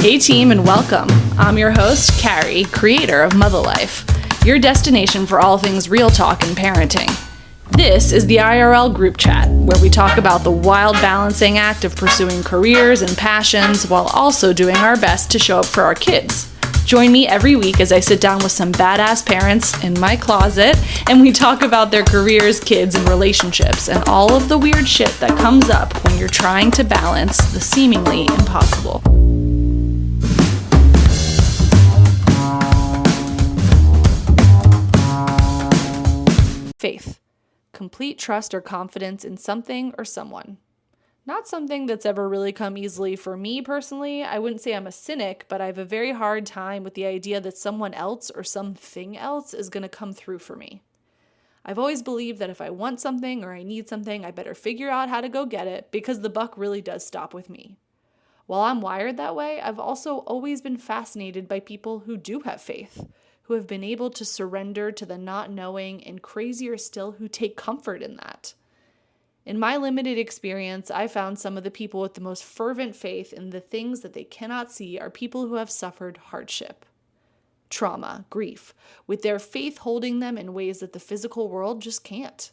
Hey team, and welcome. I'm your host, Carrie, creator of Mother Life, your destination for all things real talk and parenting. This is the IRL group chat, where we talk about the wild balancing act of pursuing careers and passions while also doing our best to show up for our kids. Join me every week as I sit down with some badass parents in my closet and we talk about their careers, kids, and relationships and all of the weird shit that comes up when you're trying to balance the seemingly impossible. Faith. Complete trust or confidence in something or someone. Not something that's ever really come easily for me personally. I wouldn't say I'm a cynic, but I have a very hard time with the idea that someone else or something else is going to come through for me. I've always believed that if I want something or I need something, I better figure out how to go get it because the buck really does stop with me. While I'm wired that way, I've also always been fascinated by people who do have faith, who have been able to surrender to the not knowing, and crazier still, who take comfort in that. In my limited experience, I found some of the people with the most fervent faith in the things that they cannot see are people who have suffered hardship, trauma, grief, with their faith holding them in ways that the physical world just can't.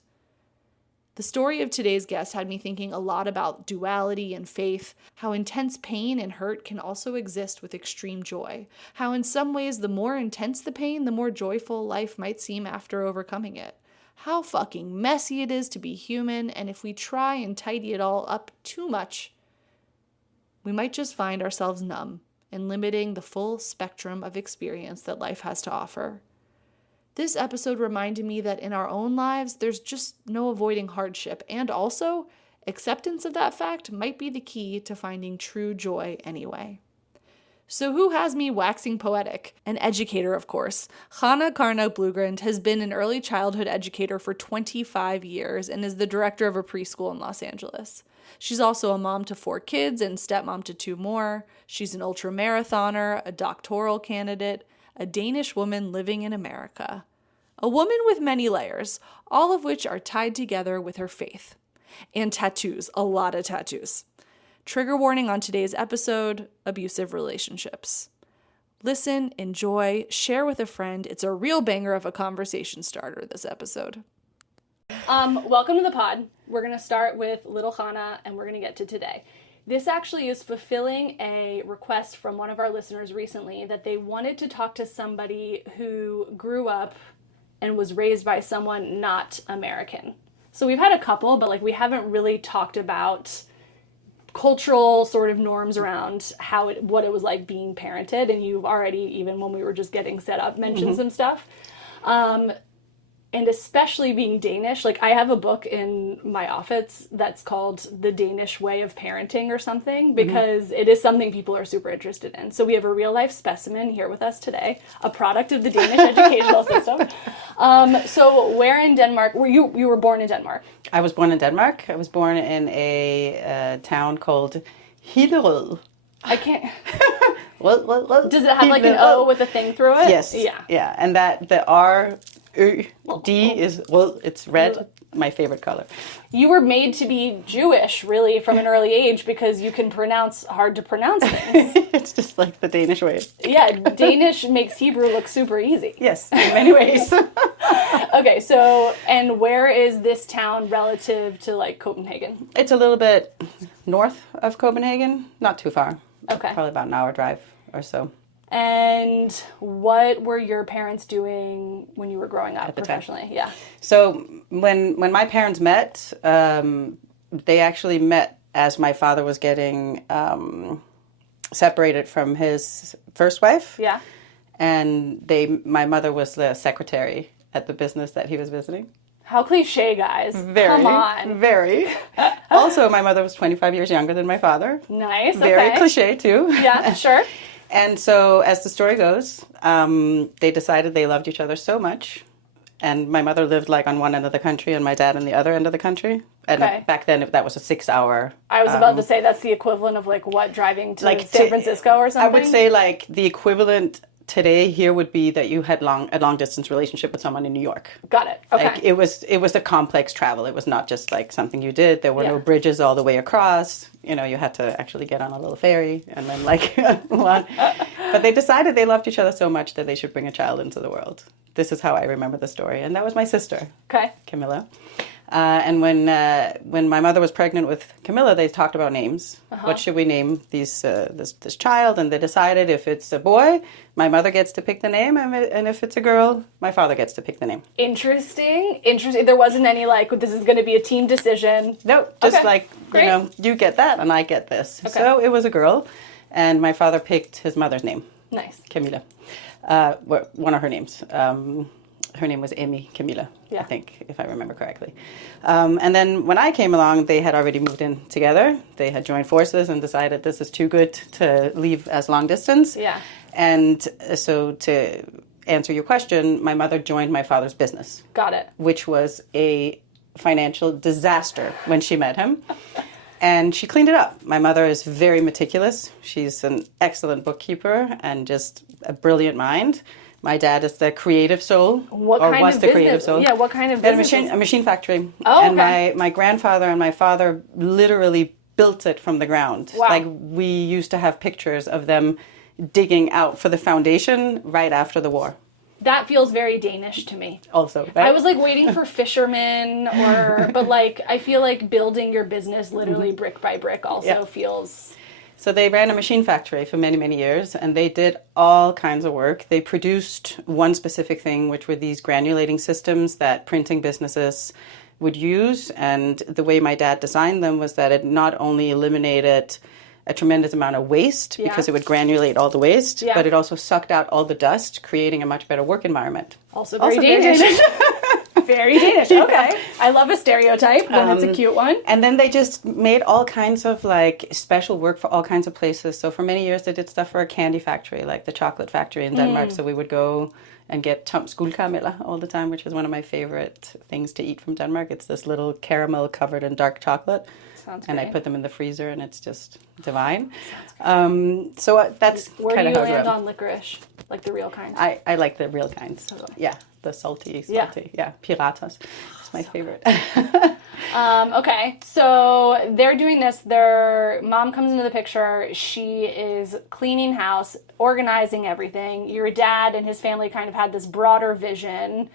The story of today's guest had me thinking a lot about duality and faith, how intense pain and hurt can also exist with extreme joy, how in some ways the more intense the pain, the more joyful life might seem after overcoming it. How fucking messy it is to be human, and if we try and tidy it all up too much, we might just find ourselves numb and limiting the full spectrum of experience that life has to offer. This episode reminded me that in our own lives, there's just no avoiding hardship, and also, acceptance of that fact might be the key to finding true joy anyway. So who has me waxing poetic? An educator, of course. Chana Karna Blugrind has been an early childhood educator for 25 years and is the director of a preschool in Los Angeles. She's also a mom to 4 kids and stepmom to 2 more. She's an ultramarathoner, a doctoral candidate, a Danish woman living in America. A woman with many layers, all of which are tied together with her faith. And tattoos, a lot of tattoos. Trigger warning on today's episode, abusive relationships. Listen, enjoy, share with a friend. It's a real banger of a conversation starter, this episode. Welcome to the pod. We're going to start with Little Chana, and we're going to get to today. This actually is fulfilling a request from one of our listeners recently that they wanted to talk to somebody who grew up and was raised by someone not American. So we've had a couple, but we haven't really talked about cultural sort of norms around what it was like being parented, and you've already, even when we were just getting set up, mentioned some stuff. And especially being Danish, I have a book in my office that's called The Danish Way of Parenting or something, because it is something people are super interested in. So we have a real life specimen here with us today, a product of the Danish educational system. So where in Denmark, you were born in Denmark? I was born in Denmark. I was born in a town called Hillerød. I can't... What? Does it have an O with a thing through it? Yes. Yeah. And that the D is, it's red, my favorite color. You were made to be Jewish, really, from an early age because you can pronounce hard to pronounce things. It's just like the Danish way. Yeah, Danish makes Hebrew look super easy. Yes, in many ways. Okay, so, and where is this town relative to, Copenhagen? It's a little bit north of Copenhagen, not too far. Okay. Probably about an hour drive or so. And what were your parents doing when you were growing up professionally? Yeah. So when my parents met, they actually met as my father was getting separated from his first wife. Yeah. And my mother was the secretary at the business that he was visiting. How cliche, guys. Very. Come on. Very. Also, my mother was 25 years younger than my father. Nice. Very okay. cliche, too. Yeah, sure. And so, as the story goes, they decided they loved each other so much. And my mother lived on one end of the country and my dad on the other end of the country. And back then, that was a 6-hour... I was about to say that's the equivalent of, what, driving to San Francisco or something? I would say, the equivalent today here would be that you had a long distance relationship with someone in New York. Got it. Okay. Like it was a complex travel. It was not just like something you did. There were no bridges all the way across. You know, you had to actually get on a little ferry and then like one. But they decided they loved each other so much that they should bring a child into the world. This is how I remember the story. And that was my sister, Camilla. And when my mother was pregnant with Camilla, they talked about names. What should we name this child? And they decided if it's a boy, my mother gets to pick the name, and if it's a girl, my father gets to pick the name. Interesting. There wasn't any like, this is going to be a team decision. No, just like, you know, you get that and I get this. Okay. So it was a girl, and my father picked his mother's name. Nice. Camilla. One of her names. Her name was Amy Camilla, I think, if I remember correctly. And then when I came along, they had already moved in together. They had joined forces and decided this is too good to leave as long distance. Yeah. And so to answer your question, my mother joined my father's business. Got it. Which was a financial disaster when she met him. And she cleaned it up. My mother is very meticulous. She's an excellent bookkeeper and just a brilliant mind. My dad is the creative soul. What kind of business? Creative soul. Yeah, what kind of business? A machine factory. Oh, and my grandfather and my father literally built it from the ground. Wow. Like, we used to have pictures of them digging out for the foundation right after the war. That feels very Danish to me. Also, right? I was like waiting for fishermen but like I feel like building your business literally brick by brick also feels... So they ran a machine factory for many, many years, and they did all kinds of work. They produced one specific thing, which were these granulating systems that printing businesses would use. And the way my dad designed them was that it not only eliminated a tremendous amount of waste, because it would granulate all the waste, but it also sucked out all the dust, creating a much better work environment. Also very Danish. Very Danish. Okay. I love a stereotype when it's a cute one. And then they just made all kinds of like special work for all kinds of places. So for many years they did stuff for a candy factory, like the chocolate factory in Denmark. So we would go and get Toms guldkarameller all the time, which is one of my favorite things to eat from Denmark. It's this little caramel covered in dark chocolate. Sounds and great. I put them in the freezer, and it's just divine. So that's kind of how Where do you land on licorice? Like the real kind? I like the real kind. So, yeah, the salty. Yeah, Piratas. It's my favorite. Okay, so they're doing this. Their mom comes into the picture. She is cleaning house, organizing everything. Your dad and his family kind of had this broader vision.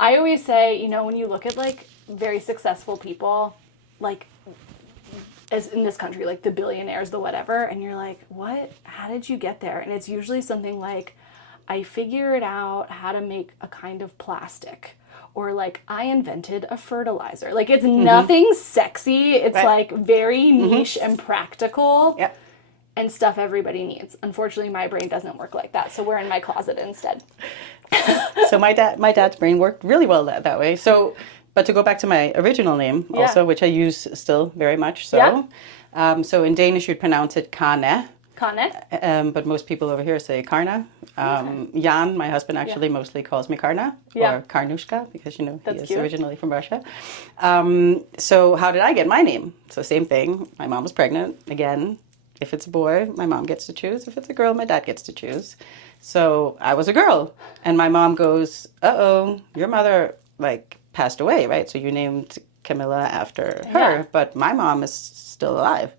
I always say, you know, when you look at like very successful people, like as in this country, like the billionaires, the whatever, and you're like, what? How did you get there? And it's usually something like, I figured out how to make a kind of plastic. Or like, I invented a fertilizer. Like, it's nothing sexy. It's like very niche and practical. Yep. And stuff everybody needs. Unfortunately, my brain doesn't work like that. So we're in my closet instead. So my dad's brain worked really well that way. So, but to go back to my original name also, which I use still very much so. Yeah. So in Danish, you'd pronounce it Karna. Karna. But most people over here say Karna. Jan, my husband, actually mostly calls me Karna or Karnushka because, you know, he is originally from Russia. So how did I get my name? So same thing. My mom was pregnant. Again, if it's a boy, my mom gets to choose. If it's a girl, my dad gets to choose. So I was a girl. And my mom goes, uh-oh, your mother, like, passed away, right? So you named Camilla after her. Yeah. But my mom is still alive.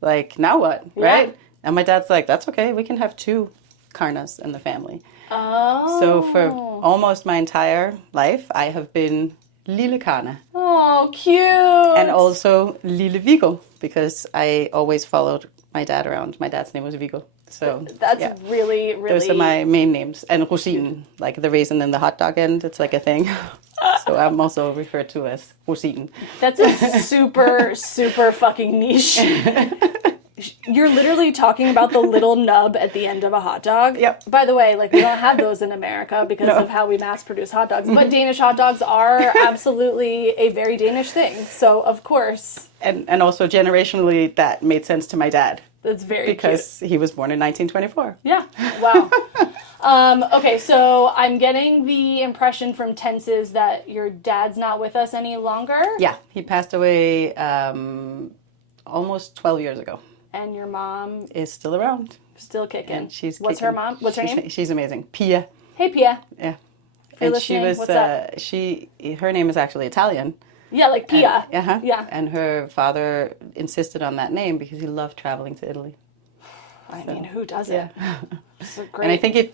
Like, now what, right? And my dad's like, that's okay. We can have 2 Karnas in the family. Oh. So for almost my entire life, I have been Lille Karna. Oh, cute. And also Lille Viggo, because I always followed my dad around. My dad's name was Viggo. So that's really, really... Those are my main names. And Rosinen, like the raisin in the hot dog end, it's like a thing. So I'm also referred to as Rosinen. That's a super, super fucking niche. You're literally talking about the little nub at the end of a hot dog. Yep. By the way, like, we don't have those in America because of how we mass produce hot dogs. But Danish hot dogs are absolutely a very Danish thing. So, of course. And also generationally, that made sense to my dad. That's very because cute. He was born in 1924. Yeah. Wow. Okay, so I'm getting the impression from tenses that your dad's not with us any longer. Yeah, he passed away almost 12 years ago. And your mom is still around. Still kicking. And she's What's kicking. her mom? What's her name? She's amazing. Pia. Hey, Pia. Yeah. If you're And listening, she was, what's up? her name is actually Italian. Yeah, like Pia. And, Yeah. And her father insisted on that name because he loved traveling to Italy. I mean, who doesn't? Yeah. It's a great... And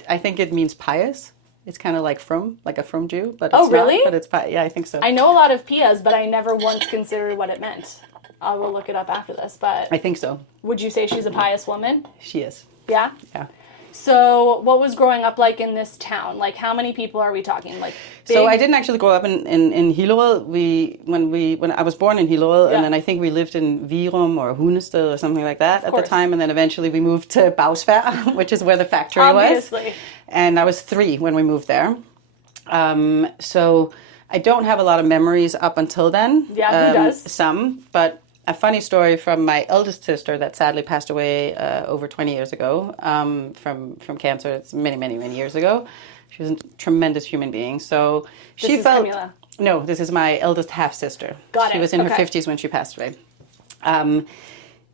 I think it means pious. It's kind of like a from Jew, but it's Oh, really? not, but it's pious. Yeah, I think so. I know a lot of Pias, but I never once considered what it meant. I will look it up after this, but... I think so. Would you say she's a pious woman? She is. Yeah? Yeah. So what was growing up like in this town? Like, how many people are we talking? Like, big... So I didn't actually grow up in Hillerød. When I was born in Hillerød, and then I think we lived in Virum or Hundested or something like that at the time, and then eventually we moved to Bagsværd, which is where the factory Obviously. was. And I was 3 when we moved there. So I don't have a lot of memories up until then. Yeah, who does? Some, but a funny story from my eldest sister that sadly passed away over 20 years ago from cancer. It's many, many, many years ago. She was a tremendous human being. So she felt... Camila. No, this is my eldest half-sister. Got it. She was in her 50s when she passed away.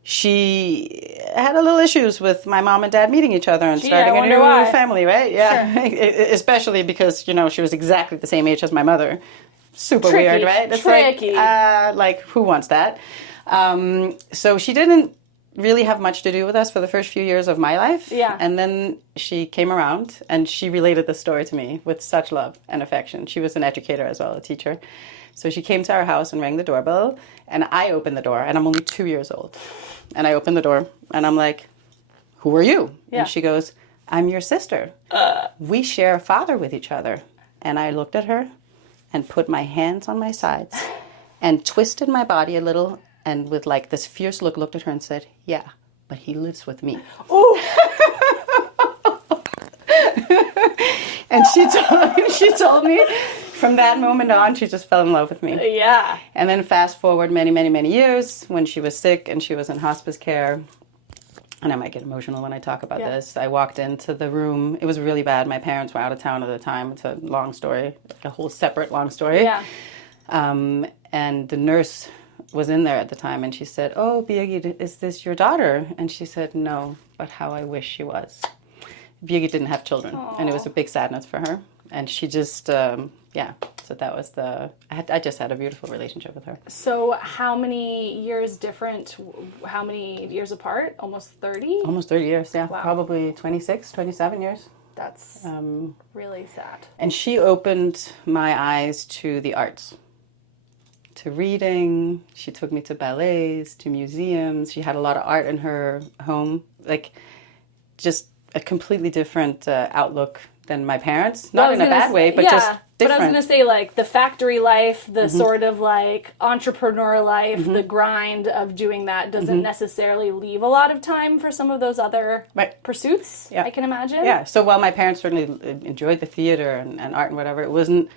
She had a little issues with my mom and dad meeting each other and starting a new family, right? Yeah, sure. Especially because, she was exactly the same age as my mother. Super Tricky. Weird, right? It's Tricky. Like, who wants that? So she didn't really have much to do with us for the first few years of my life. Yeah. And then she came around and she related the story to me with such love and affection. She was an educator as well, a teacher. So she came to our house and rang the doorbell, and I opened the door, and I'm only 2 years old. And I opened the door, and I'm like, who are you? Yeah. And she goes, I'm your sister. We share a father with each other. And I looked at her and put my hands on my sides and twisted my body a little, and with like this fierce look, looked at her and said, yeah, but he lives with me. Oh. And she told me from that moment on, she just fell in love with me. Yeah. And then fast forward many, many, many years when she was sick and she was in hospice care. And I might get emotional when I talk about this. I walked into the room. It was really bad. My parents were out of town at the time. It's a long story, like a whole separate long story. Yeah. And the nurse was in there at the time, and she said, oh, Birgit, is this your daughter? And she said, no, but how I wish she was. Birgit didn't have children, and it was a big sadness for her. And she just, so that was I just had a beautiful relationship with her. So how many years different, how many years apart? Almost 30? Almost 30 years, yeah. Wow. Probably 26, 27 years. That's really sad. And she opened my eyes to the arts, to reading. She took me to ballets, to museums. She had a lot of art in her home, like just a completely different outlook than my parents. Not in a bad way, but just different. But I was going to say, like, the factory life, the sort of, like, entrepreneur life, the grind of doing that doesn't necessarily leave a lot of time for some of those other pursuits, I can imagine. Yeah, so while my parents certainly enjoyed the theater and art and whatever, it wasn't,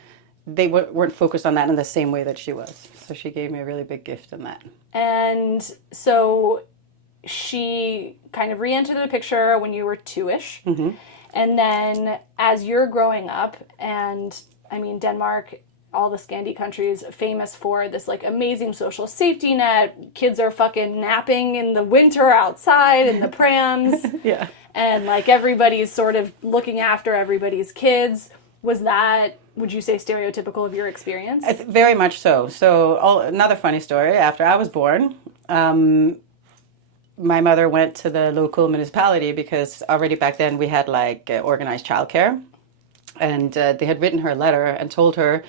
they weren't focused on that in the same way that she was. So she gave me a really big gift in that. And so she kind of re-entered the picture when you were 2-ish. Mm-hmm. And then as you're growing up, and I mean, Denmark, all the Scandi countries, famous for this like amazing social safety net. Kids are fucking napping in the winter outside in the prams. Yeah. And like everybody's sort of looking after everybody's kids. Was that, would you say, stereotypical of your experience? Very much so. So another funny story, after I was born, my mother went to the local municipality because already back then we had like organized childcare. And they had written her a letter and told her,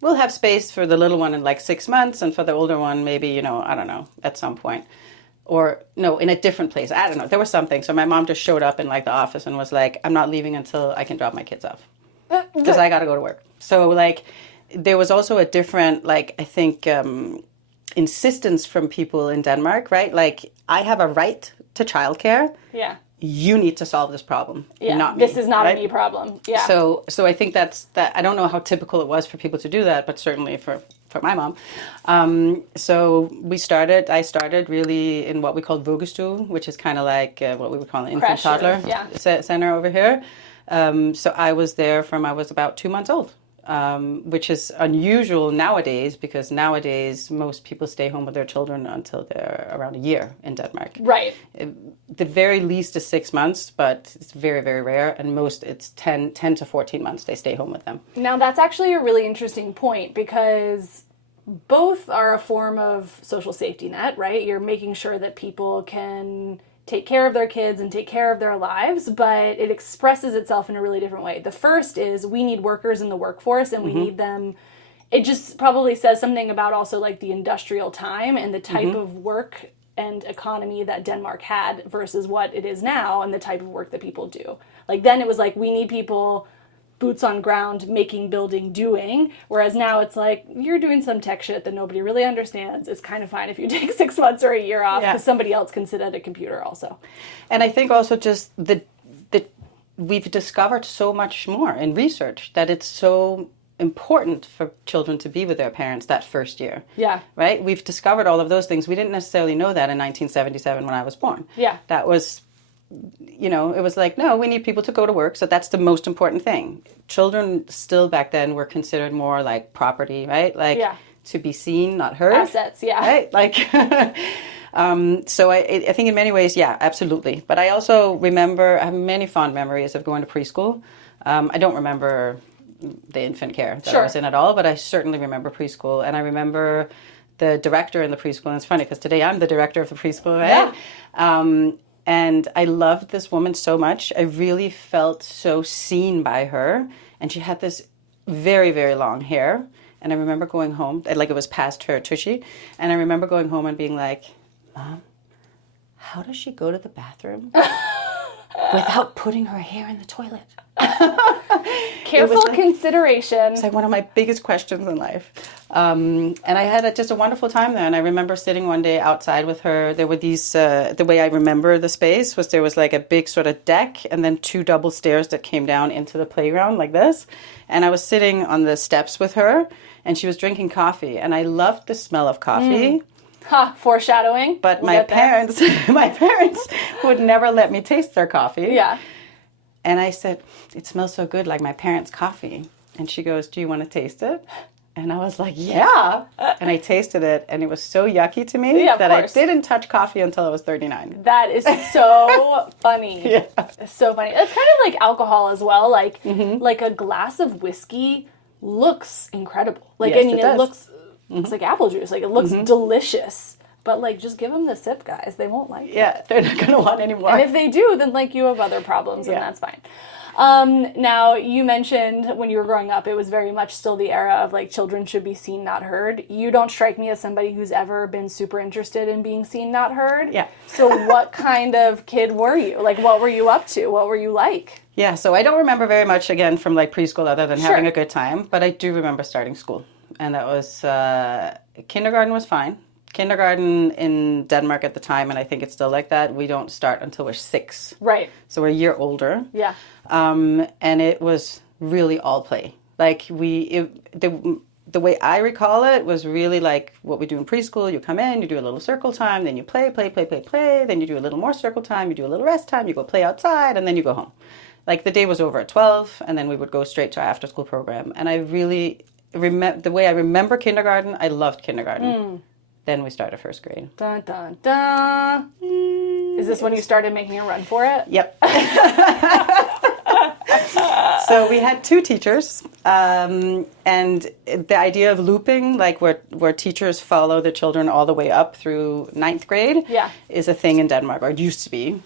we'll have space for the little one in like 6 months, and for the older one, maybe, I don't know, at some point. Or, no, in a different place. I don't know. There was something. So my mom just showed up in like the office and was like, I'm not leaving until I can drop my kids off. Because I got to go to work. So like, there was also a different, like, I think, insistence from people in Denmark, right? Like, I have a right to childcare. Yeah. You need to solve this problem, not me. This is not a me problem. Yeah. So I think that. I don't know how typical it was for people to do that, but certainly for my mom. So I started really in what we call vuggestue, which is kind of like what we would call an infant toddler center over here. So I was there from I was about 2 months old. which is unusual nowadays because nowadays most people stay home with their children until they're around a year in Denmark. Right. The very least is 6 months, but it's very, very rare. And most it's 10 to 14 months they stay home with them. Now that's actually a really interesting point because both are a form of social safety net, right? You're making sure that people can take care of their kids and take care of their lives, but it expresses itself in a really different way. The first is we need workers in the workforce and we need them. It just probably says something about also like the industrial time and the type of work and economy that Denmark had versus what it is now and the type of work that people do. Like then it was like we need people boots on ground, making, building, doing. Whereas now it's like, you're doing some tech shit that nobody really understands. It's kind of fine if you take 6 months or a year off because somebody else can sit at a computer also. And I think also just that we've discovered so much more in research that it's so important for children to be with their parents that first year. Yeah. Right? We've discovered all of those things. We didn't necessarily know that in 1977 when I was born. Yeah. That was... it was like, no, we need people to go to work. So that's the most important thing. Children still back then were considered more like property, right? Like to be seen, not heard. Assets, yeah. Right? Like, so I think in many ways, yeah, absolutely. But I also I have many fond memories of going to preschool. I don't remember the infant care that I was in at all, but I certainly remember preschool. And I remember the director in the preschool. And it's funny because today I'm the director of the preschool, right? Yeah. And I loved this woman so much. I really felt so seen by her. And she had this very, very long hair. And I remember going home, like it was past her tushy. And I remember going home and being like, Mom, how does she go to the bathroom without putting her hair in the toilet? Careful consideration. It's like one of my biggest questions in life. And I had just a wonderful time there. And I remember sitting one day outside with her. There were these, the way I remember the space was there was like a big sort of deck and then 2 double stairs that came down into the playground like this. And I was sitting on the steps with her and she was drinking coffee. And I loved the smell of coffee. Foreshadowing. But my parents would never let me taste their coffee. Yeah. And I said, it smells so good like my parents' coffee. And she goes, do you want to taste it? And I was like, yeah. And I tasted it, and it was so yucky to me that I didn't touch coffee until I was 39. That is so funny. Yeah. It's so funny. It's kind of like alcohol as well. Like like a glass of whiskey looks incredible. Like, yes, I mean, it looks like apple juice. Like, it looks delicious. But, like, just give them the sip, guys. They won't like it. Yeah, they're not going to want any more. And if they do, then, like, you have other problems, and that's fine. Now, you mentioned when you were growing up, it was very much still the era of, like, children should be seen, not heard. You don't strike me as somebody who's ever been super interested in being seen, not heard. Yeah. So what kind of kid were you? Like, what were you up to? What were you like? Yeah, so I don't remember very much, again, from, like, preschool other than having a good time. But I do remember starting school. And that was, kindergarten was fine. Kindergarten in Denmark at the time, and I think it's still like that, we don't start until we're 6. Right. So we're a year older. Yeah. And it was really all play. Like the way I recall it was really like what we do in preschool. You come in, you do a little circle time, then you play. Then you do a little more circle time, you do a little rest time, you go play outside, and then you go home. Like the day was over at 12, and then we would go straight to our after school program. And I really remember the way I remember kindergarten. I loved kindergarten. Then we started first grade. Dun, dun, dun. Is this when you started making a run for it? Yep. So we had 2 teachers, and the idea of looping, like where teachers follow the children all the way up through 9th grade, is a thing in Denmark, or it used to be.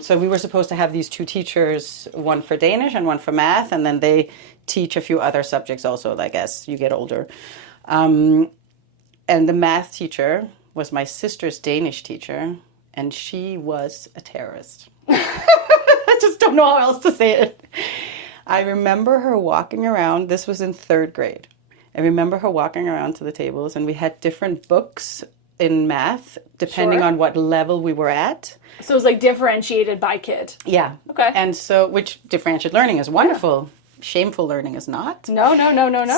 So we were supposed to have these 2 teachers, one for Danish and one for math, and then they teach a few other subjects also, like as you get older. And the math teacher was my sister's Danish teacher, and she was a terrorist. I just don't know how else to say it. I remember her walking around. This was in 3rd grade. I remember her walking around to the tables, and we had different books in math, depending on what level we were at. So it was like differentiated by kid. Yeah. Okay. And so, which differentiated learning is wonderful. Yeah. Shameful learning is not. No.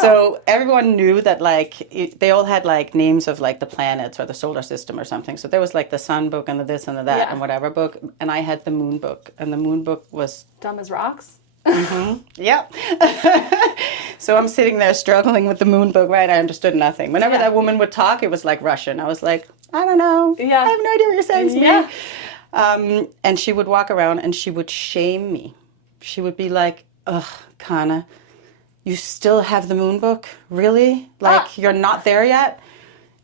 So everyone knew that, like, they all had, like, names of, like, the planets or the solar system or something. So there was, like, the sun book and the this and the that and whatever book. And I had the moon book. And the moon book was... Dumb as rocks? Yep. So I'm sitting there struggling with the moon book, right? I understood nothing. Whenever that woman would talk, it was like Russian. I was like, I don't know. Yeah. I have no idea what you're saying to me. And she would walk around and she would shame me. She would be like, ugh, Kana, you still have the moon book? Really? Like, you're not there yet?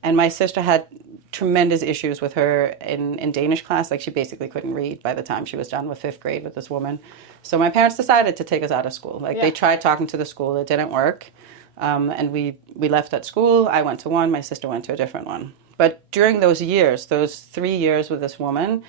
And my sister had tremendous issues with her in Danish class. Like, she basically couldn't read by the time she was done with 5th grade with this woman. So my parents decided to take us out of school. Like, they tried talking to the school. It didn't work. And we left that school. I went to one. My sister went to a different one. But during those years, those 3 years with this woman,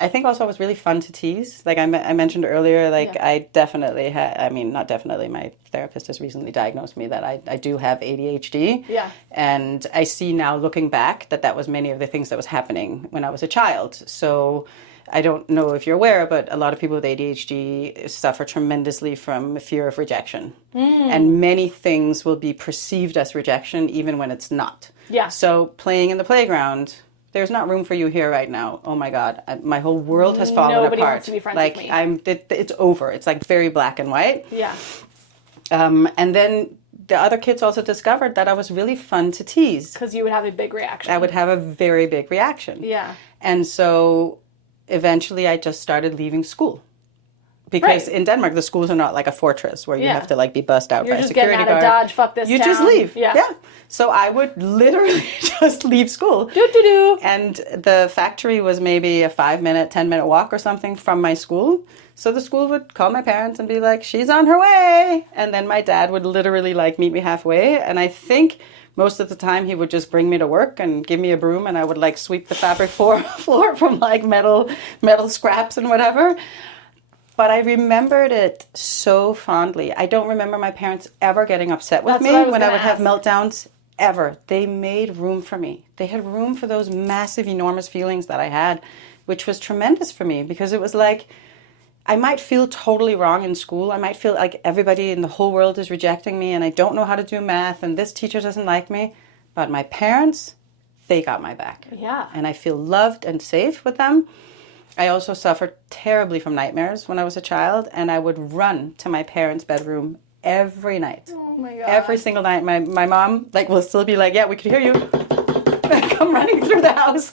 I think also it was really fun to tease. Like I mentioned earlier, like I definitely had, I mean, not definitely, my therapist has recently diagnosed me that I do have ADHD. Yeah. And I see now looking back that was many of the things that was happening when I was a child. So I don't know if you're aware, but a lot of people with ADHD suffer tremendously from fear of rejection. And many things will be perceived as rejection even when it's not. Yeah. So playing in the playground, there's not room for you here right now. Oh my God, my whole world has fallen apart. Nobody wants to be friends with me. It's over. It's like very black and white. Yeah. And then the other kids also discovered that I was really fun to tease. Because you would have a big reaction. I would have a very big reaction. Yeah. And so eventually I just started leaving school. Because in Denmark, the schools are not like a fortress where you have to like be bussed out by a security guard. You're just getting out of Dodge, fuck this town. You just leave. Yeah. So I would literally just leave school. And the factory was maybe a 5-minute, 10-minute walk or something from my school. So the school would call my parents and be like, she's on her way. And then my dad would literally like meet me halfway. And I think most of the time he would just bring me to work and give me a broom and I would like sweep the fabric floor from like metal scraps and whatever. But I remembered it so fondly. I don't remember my parents ever getting upset with me when I would have meltdowns, ever. They made room for me. They had room for those massive, enormous feelings that I had, which was tremendous for me because it was like, I might feel totally wrong in school. I might feel like everybody in the whole world is rejecting me and I don't know how to do math and this teacher doesn't like me. But my parents, they got my back. Yeah. And I feel loved and safe with them. I also suffered terribly from nightmares when I was a child, and I would run to my parents' bedroom every night. Oh my God. Every single night. My mom like will still be like, yeah, we could hear you. Come running through the house.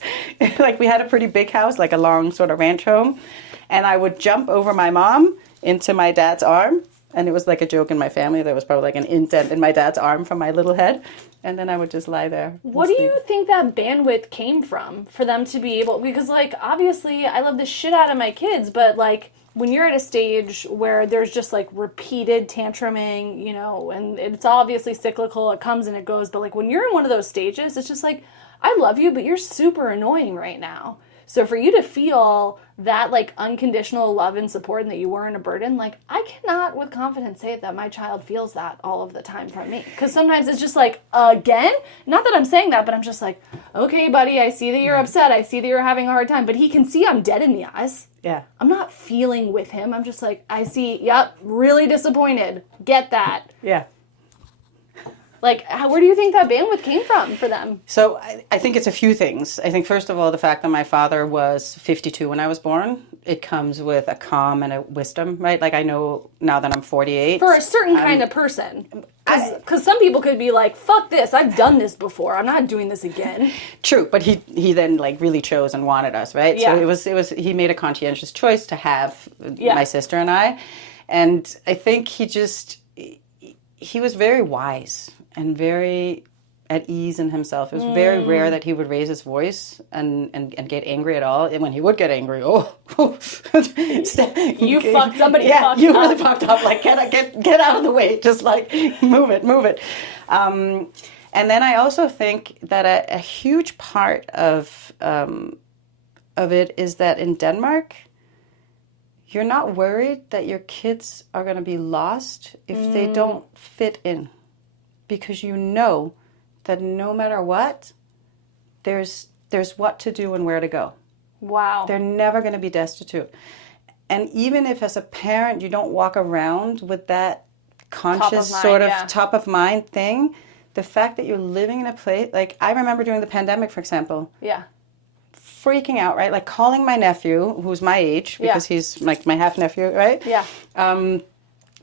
Like we had a pretty big house, like a long sort of ranch home. And I would jump over my mom into my dad's arm. And it was like a joke in my family. There was probably like an indent in my dad's arm from my little head. And then I would just lie there. What do you think that bandwidth came from for them to be able... Because, like, obviously, I love the shit out of my kids, but, like, when you're at a stage where there's just, like, repeated tantruming, you know, and it's obviously cyclical, it comes and it goes, but, like, when you're in one of those stages, it's just like, I love you, but you're super annoying right now. So for you to feel that, like, unconditional love and support and that you weren't a burden, like, I cannot with confidence say that my child feels that all of the time from me. Because sometimes it's just like, again? Not that I'm saying that, but I'm just like, okay, buddy, I see that you're upset. I see that you're having a hard time. But he can see I'm dead in the eyes. Yeah. I'm not feeling with him. I'm just like, I see, yep, really disappointed. Get that. Yeah. Like, where do you think that bandwidth came from for them? So I think it's a few things. I think, first of all, the fact that my father was 52 when I was born, it comes with a calm and a wisdom, right? Like, I know now that I'm 48. For a certain kind of person. Because some people could be like, fuck this, I've done this before. I'm not doing this again. True, but he then, like, really chose and wanted us, right? Yeah. So it was he made a conscientious choice to have my sister and I. And I think he was very wise and very at ease in himself. It was very rare that he would raise his voice and get angry at all. And when he would get angry, you fucked somebody. Yeah, you really fucked up. Like, get out of the way. Just like move it. And then I also think that a huge part of it is that in Denmark, you're not worried that your kids are going to be lost if they don't fit in. Because you know that no matter what, there's what to do and where to go. Wow. They're never going to be destitute. And even if as a parent you don't walk around with that conscious top of mind thing, the fact that you're living in a place, like I remember during the pandemic, for example. Yeah. freaking out, right? Like calling my nephew, who's my age, because he's like my half nephew, right? Yeah.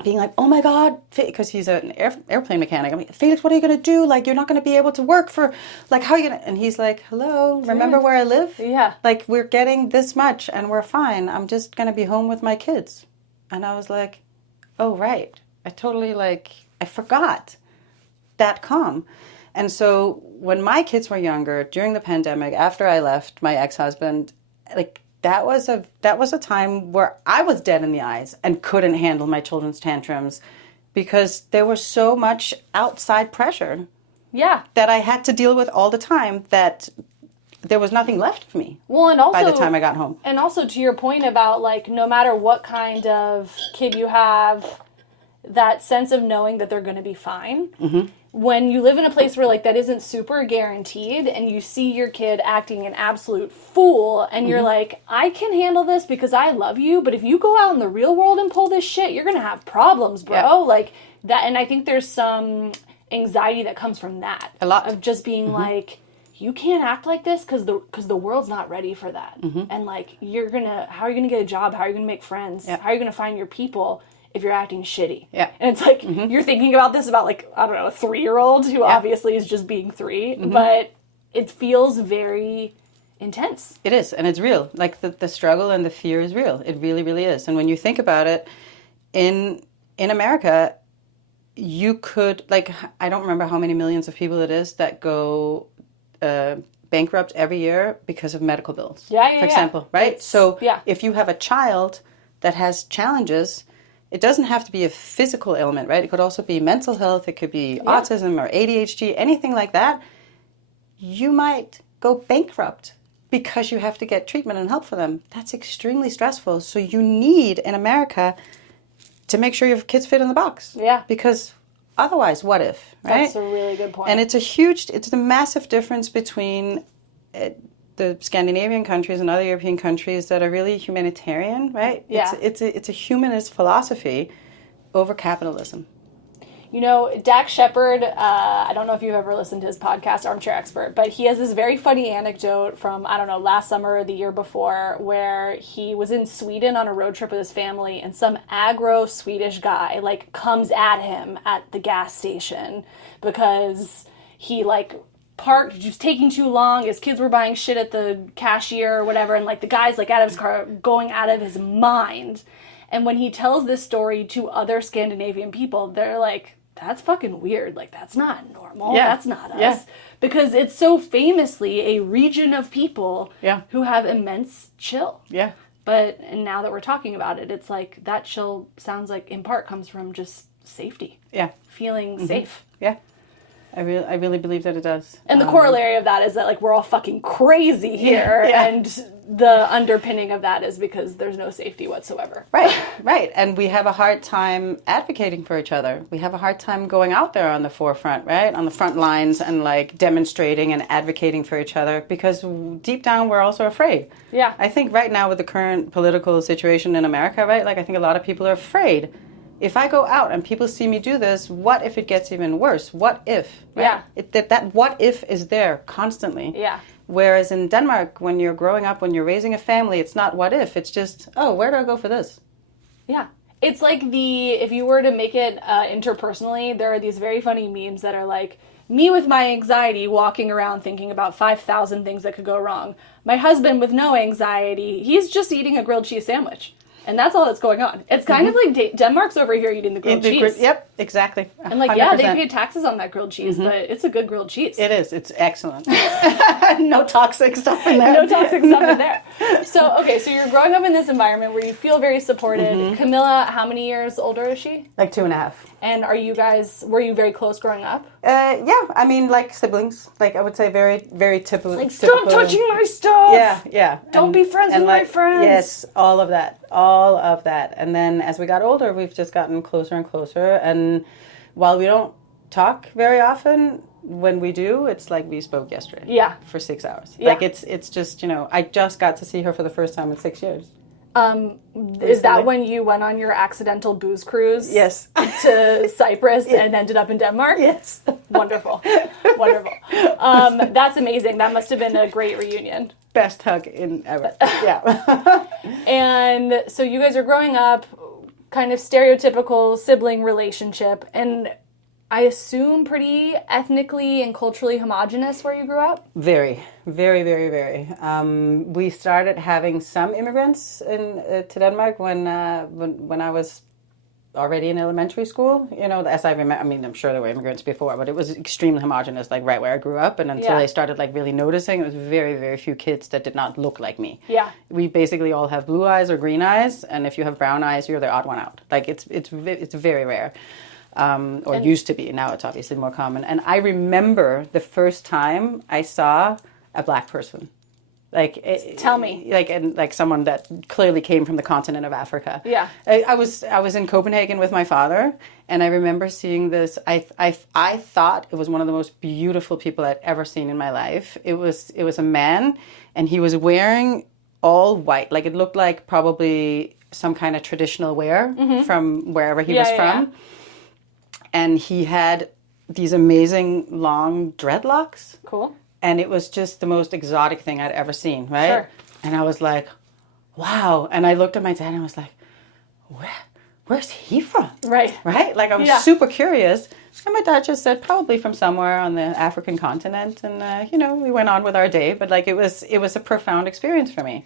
Being like, oh my God, because he's an airplane mechanic. I'm like, Felix, what are you going to do? Like, you're not going to be able to work for, like, how are you going to, and he's like, hello, remember where I live? Yeah. Like, we're getting this much and we're fine. I'm just going to be home with my kids. And I was like, oh, right. I totally I forgot that calm. And so when my kids were younger, during the pandemic, after I left my ex-husband, like, that was a time where I was dead in the eyes and couldn't handle my children's tantrums because there was so much outside pressure. Yeah. That I had to deal with all the time that there was nothing left of me. Well, and also by the time I got home. And also to your point about like no matter what kind of kid you have, that sense of knowing that they're going to be fine. Mm-hmm. When you live in a place where like that isn't super guaranteed and you see your kid acting an absolute fool and you're like, I can handle this because I love you, but if you go out in the real world and pull this shit, you're going to have problems, bro. Yeah. Like that. And I think there's some anxiety that comes from that. A lot. Of just being like, you can't act like this because the world's not ready for that. Mm-hmm. And like, how are you going to get a job? How are you going to make friends? Yeah. How are you going to find your people? If you're acting shitty. Yeah. And it's like, you're thinking about this about like, I don't know, a 3-year-old who obviously is just being 3, but it feels very intense. It is, and it's real. Like the struggle and the fear is real. It really, really is. And when you think about it, in America, you could, like, I don't remember how many millions of people it is that go bankrupt every year because of medical bills. For example, right? So if you have a child that has challenges, it doesn't have to be a physical ailment, right? It could also be mental health. It could be autism or ADHD, anything like that. You might go bankrupt because you have to get treatment and help for them. That's extremely stressful. So you need, in America, to make sure your kids fit in the box. Yeah. Because otherwise, what if, right? That's a really good point. And it's a massive difference between the Scandinavian countries and other European countries that are really humanitarian, right? Yeah. It's a humanist philosophy over capitalism. You know, Dax Shepard, I don't know if you've ever listened to his podcast, Armchair Expert, but he has this very funny anecdote from, I don't know, last summer or the year before, where he was in Sweden on a road trip with his family, and some aggro Swedish guy, like, comes at him at the gas station because he, like, parked, just taking too long. His kids were buying shit at the cashier or whatever, and like the guy's like out of his car, going out of his mind. And when he tells this story to other Scandinavian people, they're like, that's fucking weird. Like, that's not normal. Yeah. That's not us. Yeah. Because it's so famously a region of people who have immense chill. Yeah. But and now that we're talking about it, it's like that chill sounds like in part comes from just safety. Yeah. Feeling safe. Yeah. I really believe that it does. And the corollary of that is that, like, we're all fucking crazy here, and the underpinning of that is because there's no safety whatsoever. Right. And we have a hard time advocating for each other. We have a hard time going out there on the forefront, right? On the front lines and, like, demonstrating and advocating for each other because deep down we're also afraid. Yeah. I think right now with the current political situation in America, right, like, I think a lot of people are afraid. If I go out and people see me do this, what if it gets even worse? What if? Right? Yeah. That what if is there constantly. Yeah. Whereas in Denmark, when you're growing up, when you're raising a family, it's not what if. It's just, oh, where do I go for this? Yeah. It's like if you were to make it interpersonally, there are these very funny memes that are like, me with my anxiety walking around thinking about 5,000 things that could go wrong. My husband with no anxiety, he's just eating a grilled cheese sandwich. And that's all that's going on. It's kind of like Denmark's over here eating the grilled cheese. Yep, exactly. 100%. And like, yeah, they pay taxes on that grilled cheese, but it's a good grilled cheese. It is. It's excellent. No toxic stuff in there. No toxic stuff in there. So, okay, so you're growing up in this environment where you feel very supported. Camilla, how many years older is she? Like 2.5. And were you very close growing up? Yeah, I mean, like siblings. Like, I would say very, very typical. Like, stop touching my stuff! Yeah. Don't be friends with my friends! Yes, all of that. And then as we got older, we've just gotten closer and closer. And while we don't talk very often, when we do, it's like we spoke yesterday. Yeah. For 6 hours. Yeah. Like, it's just, I just got to see her for the first time in 6 years. Is that when you went on your accidental booze cruise? Yes. To Cyprus and ended up in Denmark? Yes. Wonderful. Wonderful. That's amazing. That must have been a great reunion. Best hug in ever. Yeah. And so you guys are growing up, kind of stereotypical sibling relationship, and I assume pretty ethnically and culturally homogenous where you grew up? Very, very, very, very. We started having some immigrants to Denmark when I was already in elementary school. You know, as I remember, I mean, I'm sure there were immigrants before, but it was extremely homogenous, like right where I grew up. And until I started like really noticing, it was very, very few kids that did not look like me. Yeah. We basically all have blue eyes or green eyes, and if you have brown eyes, you're the odd one out. Like it's very rare. Used to be. Now it's obviously more common. And I remember the first time I saw a black person. Tell me. Like someone that clearly came from the continent of Africa. Yeah. I was in Copenhagen with my father, and I remember seeing this. I thought it was one of the most beautiful people I'd ever seen in my life. It was a man, and he was wearing all white. Like it looked like probably some kind of traditional wear from wherever he was from. Yeah. And he had these amazing long dreadlocks. Cool. And it was just the most exotic thing I'd ever seen, right? Sure. And I was like, wow. And I looked at my dad and I was like, where's he from? Right. Right? Like I was super curious. And my dad just said, probably from somewhere on the African continent. And, we went on with our day. But like it was a profound experience for me.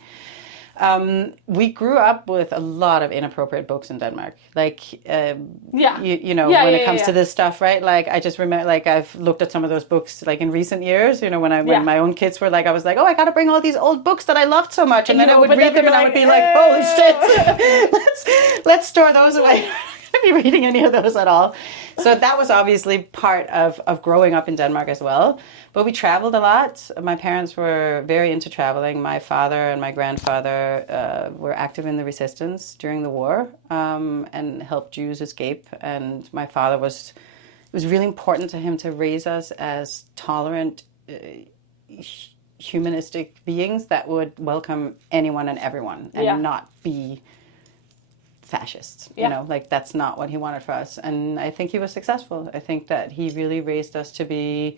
We grew up with a lot of inappropriate books in Denmark. Like, when it comes to this stuff, right? Like, I just remember, like, I've looked at some of those books, like, in recent years, when my own kids were like, I was like, oh, I got to bring all these old books that I loved so much. And then I would read them and I would be like, holy shit, let's store those away. I don't be reading any of those at all. So that was obviously part of growing up in Denmark as well. But we traveled a lot. My parents were very into traveling. My father and my grandfather were active in the resistance during the war and helped Jews escape. And my father it was really important to him to raise us as tolerant, humanistic beings that would welcome anyone and everyone and not be fascists. Like that's not what he wanted for us. And I think he was successful. I think that he really raised us to be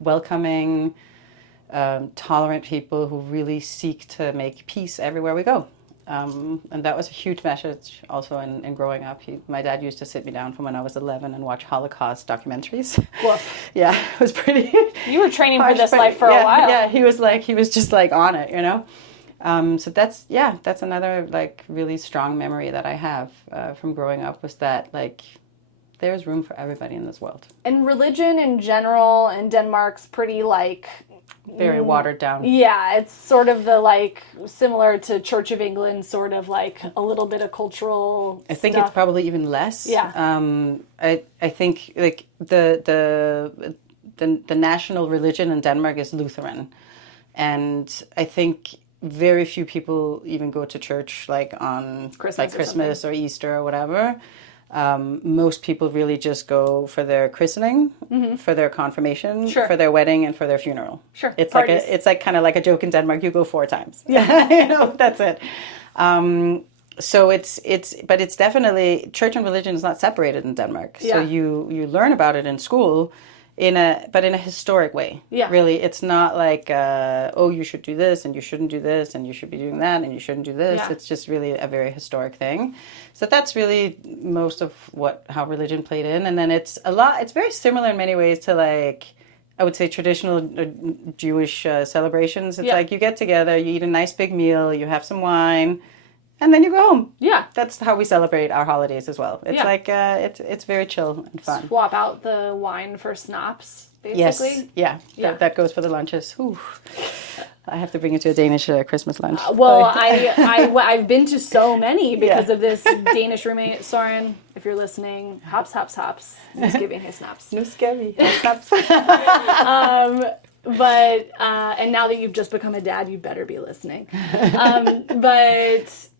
welcoming, tolerant people who really seek to make peace everywhere we go. And that was a huge message also in growing up. My dad used to sit me down from when I was 11 and watch Holocaust documentaries. Woof. Yeah, it was pretty... You were training for this life for a while. Yeah, he was just like on it, So that's another like really strong memory that I have from growing up was that like there's room for everybody in this world. And religion in general in Denmark's pretty like... very watered down. Yeah, it's sort of the like similar to Church of England, sort of like a little bit of cultural I think stuff. It's probably even less. Yeah. I think like the national religion in Denmark is Lutheran. And I think very few people even go to church like on Christmas or Easter or whatever. Most people really just go for their christening, for their confirmation, for their wedding, and for their funeral. Sure, it's parties. like kind of like a joke in Denmark. You go 4 times. Yeah, that's it. So but it's definitely church and religion is not separated in Denmark. Yeah. So you learn about it in school. In a historic way. Yeah. Really, it's not like, you should do this and you shouldn't do this and you should be doing that and you shouldn't do this. Yeah. It's just really a very historic thing. So that's really most of how religion played in. And then it's very similar in many ways to like, I would say traditional Jewish celebrations. It's like you get together, you eat a nice big meal, you have some wine, and then you go home. Yeah. That's how we celebrate our holidays as well. It's like, it's very chill and fun. Swap out the wine for schnapps, basically. Yes. Yeah. That goes for the lunches. Whew. I have to bring you to a Danish Christmas lunch. I've been to so many because of this Danish roommate. Soren, if you're listening, hops. Nu skal vi have snaps. Nu skal vi have snaps. But, and now that you've just become a dad, you better be listening. But...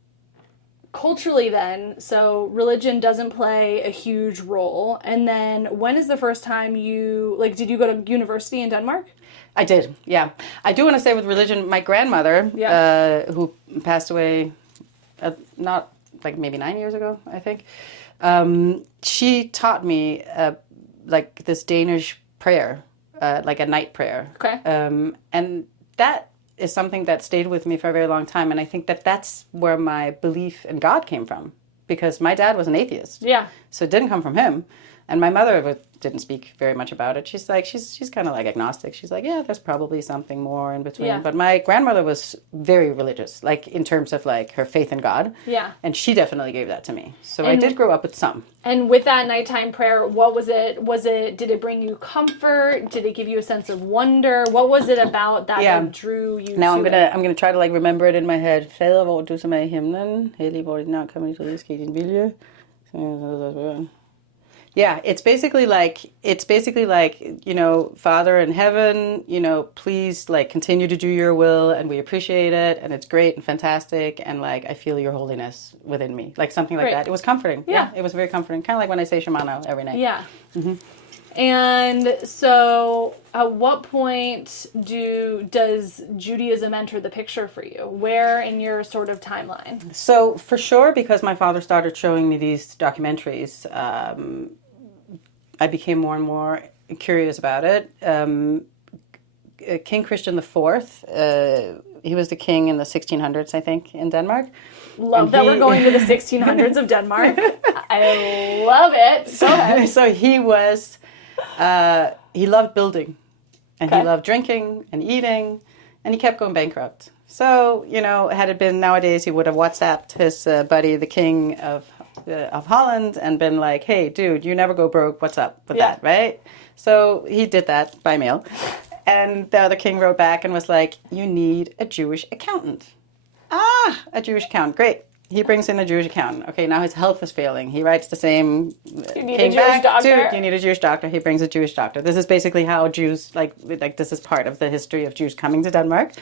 Culturally then, so religion doesn't play a huge role. And then when is the first time did you go to university in Denmark? I did, yeah. I do want to say with religion, my grandmother, who passed away not like maybe 9 years ago, I think, she taught me like this Danish prayer, like a night prayer. Okay. And that is something that stayed with me for a very long time. And I think that that's where my belief in God came from, because my dad was an atheist. Yeah. So it didn't come from him. And my mother didn't speak very much about it. She's like, she's kind of like agnostic. She's like, yeah, there's probably something more in between. Yeah. But my grandmother was very religious, like in terms of like her faith in God. Yeah. And she definitely gave that to me. So I did grow up with some. And with that nighttime prayer, what was it? Did it bring you comfort? Did it give you a sense of wonder? What was it about that drew you now to I'm gonna try to like remember it in my head. Fader, hvor du som er i himlen, hellig hvor dit navn kommer til at ske din vilje. Yeah, it's basically like, you know, Father in heaven, you know, please like continue to do your will, and we appreciate it, and it's great and fantastic, and like I feel your holiness within me, like something like that. It was comforting. Yeah, it was very comforting, kind of like when I say Shemana every night. Yeah. Mm-hmm. And so at what point does Judaism enter the picture for you? Where in your sort of timeline? So for sure, because my father started showing me these documentaries, I became more and more curious about it. King Christian IV, he was the king in the 1600s, I think, in Denmark. Love that we're going to the 1600s of Denmark. I love it. So he was, he loved building, and he loved drinking and eating, and he kept going bankrupt. So, you know, had it been nowadays, he would have WhatsApped his buddy, the king of Holland, and been like, hey, dude, you never go broke. What's up with that, right? So he did that by mail. And the other king wrote back and was like, you need a Jewish accountant. A Jewish accountant. Great. He brings in a Jewish accountant. Okay, now his health is failing. He writes the same. You need a Jewish doctor. Dude, you need a Jewish doctor. He brings a Jewish doctor. This is basically how Jews, like this is part of the history of Jews coming to Denmark.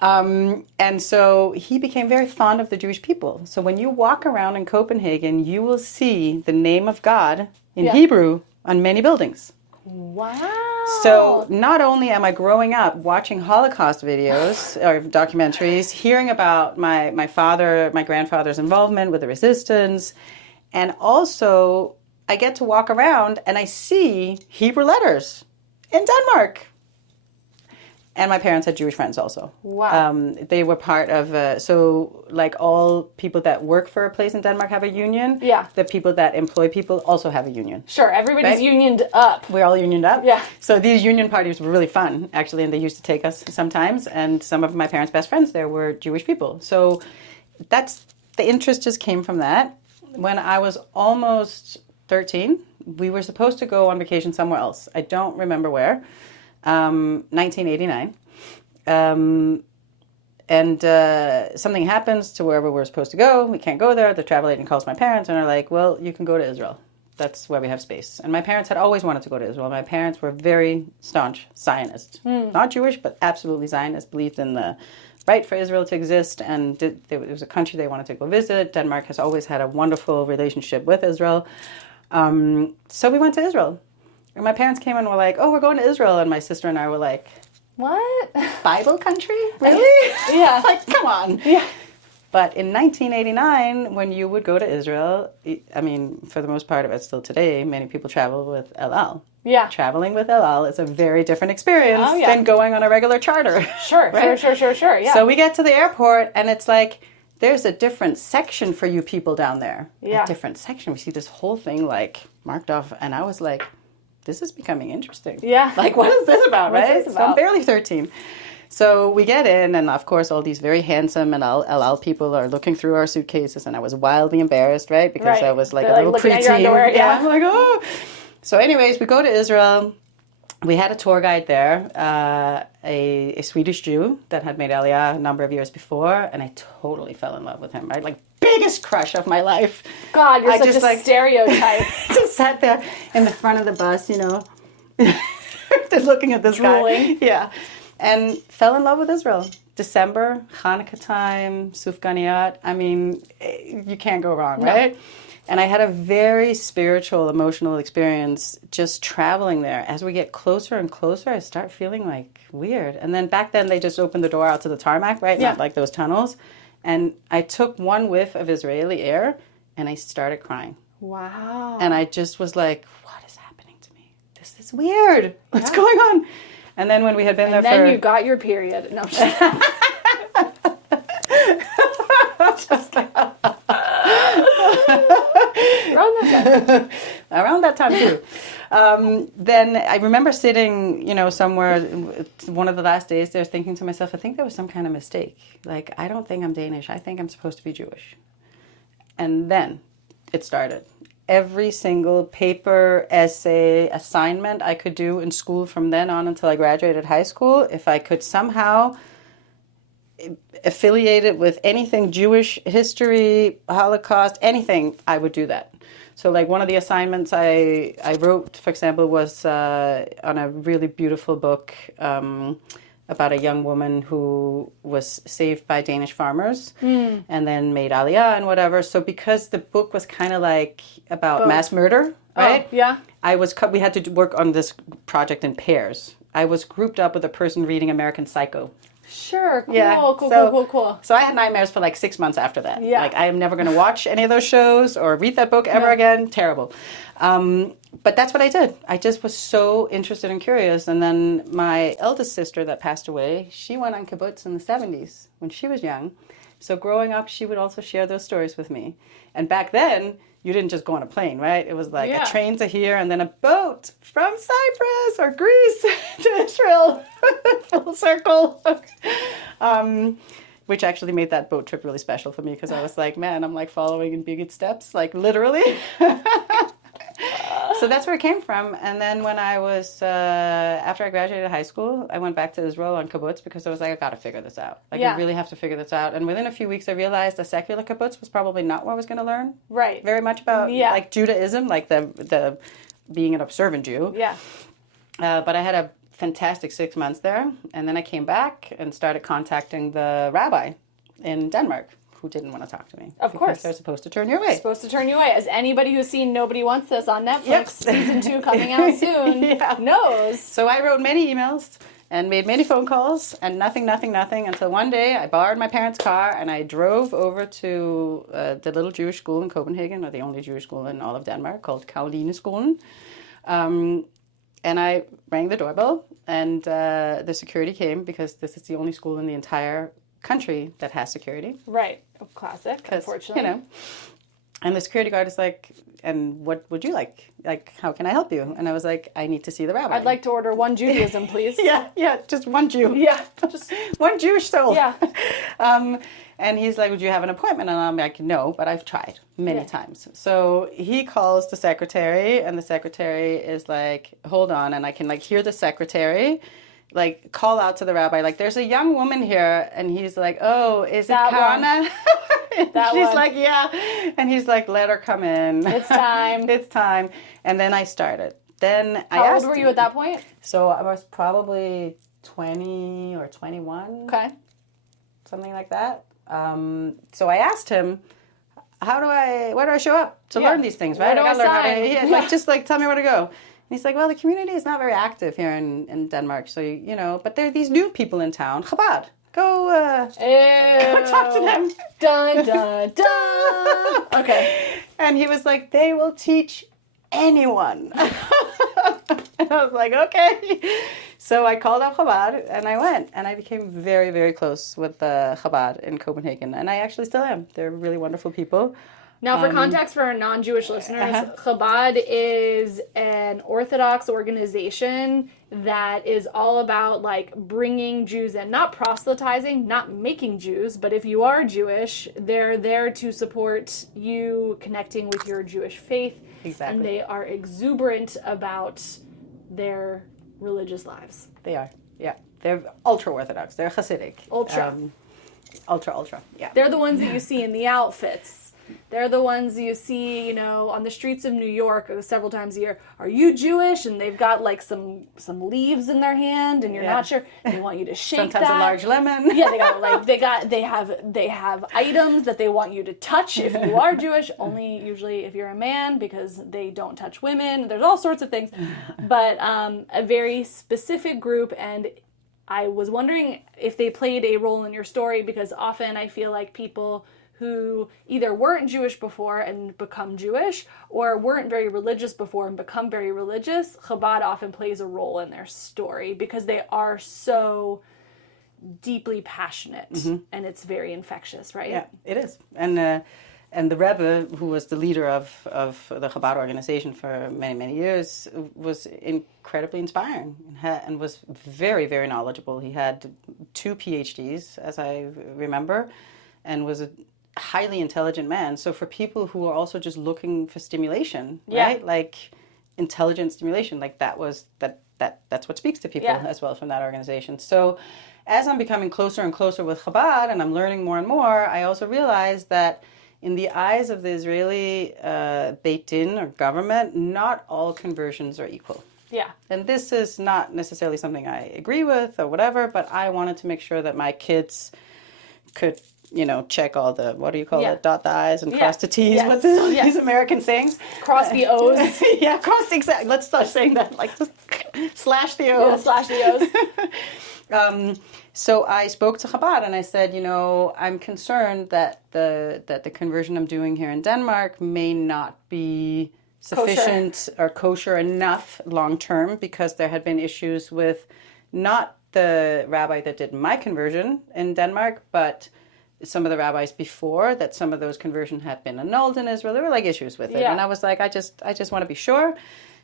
And so he became very fond of the Jewish people. So when you walk around in Copenhagen, you will see the name of God in Hebrew on many buildings. Wow. So not only am I growing up watching Holocaust videos or documentaries, hearing about my grandfather's involvement with the resistance, and also I get to walk around and I see Hebrew letters in Denmark. And my parents had Jewish friends also. Wow. They were part of, so like all people that work for a place in Denmark have a union. Yeah. The people that employ people also have a union. Sure, everybody's unioned up. We're all unioned up. Yeah. So these union parties were really fun, actually, and they used to take us sometimes. And some of my parents' best friends there were Jewish people. So the interest just came from that. When I was almost 13, we were supposed to go on vacation somewhere else. I don't remember where. 1989. And something happens to wherever we're supposed to go. We can't go there. The travel agent calls my parents and are like, well, you can go to Israel. That's where we have space. And my parents had always wanted to go to Israel. My parents were very staunch Zionists. Not Jewish, but absolutely Zionist, believed in the right for Israel to exist. And it was a country they wanted to go visit. Denmark has always had a wonderful relationship with Israel. So we went to Israel. And my parents came and were like, oh, we're going to Israel. And my sister and I were like, what? Bible country? Really? Yeah. Like, come on. Yeah. But in 1989, when you would go to Israel, I mean, for the most part of it still today, many people travel with El Al. Yeah. Traveling with El Al is a very different experience than going on a regular charter. Sure, right? sure, yeah. So we get to the airport and it's like, there's a different section for you people down there. Yeah. A different section. We see this whole thing like marked off. And I was like, this is becoming interesting. Yeah. Like, what is this about, right? What's this about? So I'm barely 13. So we get in, and of course, all these very handsome and LL people are looking through our suitcases, and I was wildly embarrassed, right? Because I was like a little preteen. I'm like, oh. So anyways, we go to Israel. We had a tour guide there, a Swedish Jew that had made Aliyah a number of years before, and I totally fell in love with him, right? Like, biggest crush of my life. God, you're such a stereotype. Just sat there in the front of the bus, you know, just looking at this guy. Yeah. And fell in love with Israel. December, Hanukkah time, Sufganiyat. I mean, you can't go wrong, right? And I had a very spiritual, emotional experience just traveling there. As we get closer and closer, I start feeling like weird. And then back then, they just opened the door out to the tarmac, right? Yeah. Not like those tunnels. And I took one whiff of Israeli air, and I started crying. Wow. And I just was like, what is happening to me? this is weird. What's going on? And then when we had been there then you got your period. No, I'm just kidding. Around that time too. Then I remember sitting, somewhere, one of the last days there, thinking to myself, I think there was some kind of mistake. Like, I don't think I'm Danish. I think I'm supposed to be Jewish. And then it started. Every single paper, essay, assignment I could do in school from then on until I graduated high school, if I could somehow affiliate it with anything Jewish, history, Holocaust, anything, I would do that. So like one of the assignments I wrote, for example, was on a really beautiful book about a young woman who was saved by Danish farmers and then made Aliyah and whatever. So because the book was kind of like about mass murder, right? Oh, yeah. We had to work on this project in pairs. I was grouped up with a person reading American Psycho. Sure, cool. So I had nightmares for like 6 months after that. Yeah. Like I am never going to watch any of those shows or read that book ever again. Terrible. But that's what I did. I just was so interested and curious. And then my eldest sister that passed away, she went on kibbutz in the 70s when she was young. So growing up, she would also share those stories with me. And back then, you didn't just go on a plane, right? It was like a train to here and then a boat from Cyprus or Greece to Israel, full circle. Which actually made that boat trip really special for me because I was like, man, I'm like following in Birgit's steps, like literally. So that's where it came from. And then when I was, after I graduated high school, I went back to Israel on kibbutz because I was like, I got to figure this out. Like, I really have to figure this out. And within a few weeks, I realized a secular kibbutz was probably not what I was going to learn. Right. Very much about, like, Judaism, like the being an observant Jew. Yeah. But I had a fantastic 6 months there. And then I came back and started contacting the rabbi in Denmark, who didn't want to talk to me. Of course. Because they're supposed to turn you away. Supposed to turn you away. As anybody who's seen Nobody Wants This on Netflix, season 2 coming out soon, knows. So I wrote many emails and made many phone calls and nothing until one day I borrowed my parents' car and I drove over to the little Jewish school in Copenhagen, or the only Jewish school in all of Denmark, called Karolineskolen. And I rang the doorbell and the security came because this is the only school in the entire country that has security. Right. Classic, unfortunately. And the security guard is like, and what would you like? Like, how can I help you? And I was like, I need to see the rabbi. I'd like to order one Judaism, please. Just one Jew. Yeah. Just one Jewish soul. Yeah. And he's like, would you have an appointment? And I'm like, no, but I've tried many times. So he calls the secretary and the secretary is like, hold on. And I can like hear the secretary like call out to the rabbi, like, there's a young woman here. And he's like, oh, is it Chana? She's like, yeah. And he's like, let her come in. It's time. It's time. And then I started. Then I asked How old were you at that point? So I was probably 20 or 21. Okay. Something like that. So I asked him, where do I show up to learn these things, right? Where do I learn how to, just like, tell me where to go. And he's like, well, the community is not very active here in Denmark. So, but there are these new people in town. Chabad. Go talk to them. Dun, dun, dun. Okay. And he was like, they will teach anyone. And I was like, okay. So I called up Chabad and I went. And I became very, very close with Chabad in Copenhagen. And I actually still am. They're really wonderful people. Now, for context for our non-Jewish listeners, Chabad is an Orthodox organization that is all about, like, bringing Jews in. Not proselytizing, not making Jews, but if you are Jewish, they're there to support you connecting with your Jewish faith. Exactly. And they are exuberant about their religious lives. They are, yeah. They're ultra-orthodox. They're Hasidic. Ultra, yeah. They're the ones that you see in the outfits. They're the ones you see, on the streets of New York several times a year. Are you Jewish? And they've got like some leaves in their hand, and you're not sure. They want you to shake Sometimes that. a large lemon. Yeah, they have items that they want you to touch if you are Jewish. Only usually if you're a man, because they don't touch women. There's all sorts of things, but a very specific group. And I was wondering if they played a role in your story, because often I feel like people who either weren't Jewish before and become Jewish, or weren't very religious before and become very religious, Chabad often plays a role in their story because they are so deeply passionate, and it's very infectious, right? Yeah, it is. And the Rebbe, who was the leader of the Chabad organization for many, many years, was incredibly inspiring and was very, very knowledgeable. He had 2 PhDs, as I remember, and was a highly intelligent man. So for people who are also just looking for stimulation, right? Like intelligent stimulation, like that's what speaks to people as well from that organization. So as I'm becoming closer and closer with Chabad and I'm learning more and more, I also realized that in the eyes of the Israeli Beit Din or government, not all conversions are equal. Yeah. And this is not necessarily something I agree with or whatever, but I wanted to make sure that my kids could, check all the, what do you call it, dot the I's and cross the T's, what these American sayings. Cross the O's. Exactly. Let's start saying that, like, slash the O's. Yeah, slash the O's. So I spoke to Chabad and I said, I'm concerned that the conversion I'm doing here in Denmark may not be sufficient or kosher enough long term, because there had been issues with not the rabbi that did my conversion in Denmark, but some of the rabbis before, that some of those conversions had been annulled in Israel. There were like issues with it. And I was like, I just want to be sure.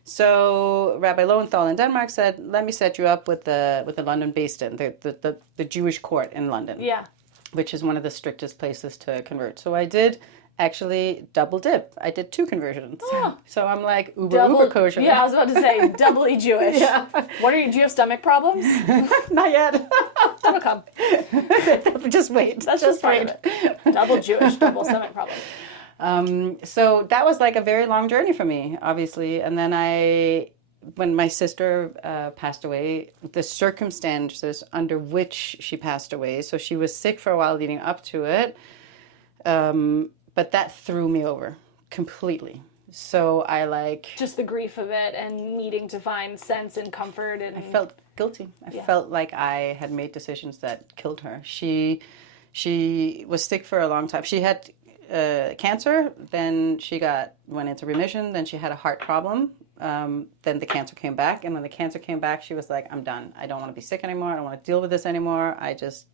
So Rabbi Lowenthal in Denmark said, let me set you up with the London Beit Din, the Jewish court in London. Yeah. Which is one of the strictest places to convert. So I did actually double dip. I did 2 conversions. Oh. So I'm like uber kosher. Yeah, I was about to say doubly Jewish. Yeah. Do you have stomach problems? Not yet. That'll come. Just wait. That's just wait. Double Jewish, double stomach problems. So that was like a very long journey for me, obviously. And then when my sister passed away, the circumstances under which she passed away, so she was sick for a while leading up to it, but that threw me over completely. So I just the grief of it and needing to find sense and comfort. And I felt guilty. I felt like I had made decisions that killed her. She was sick for a long time. She had cancer, then she went into remission, then she had a heart problem, then the cancer came back, and when the cancer came back, she was like, I'm done. I don't want to be sick anymore. I don't want to deal with this anymore.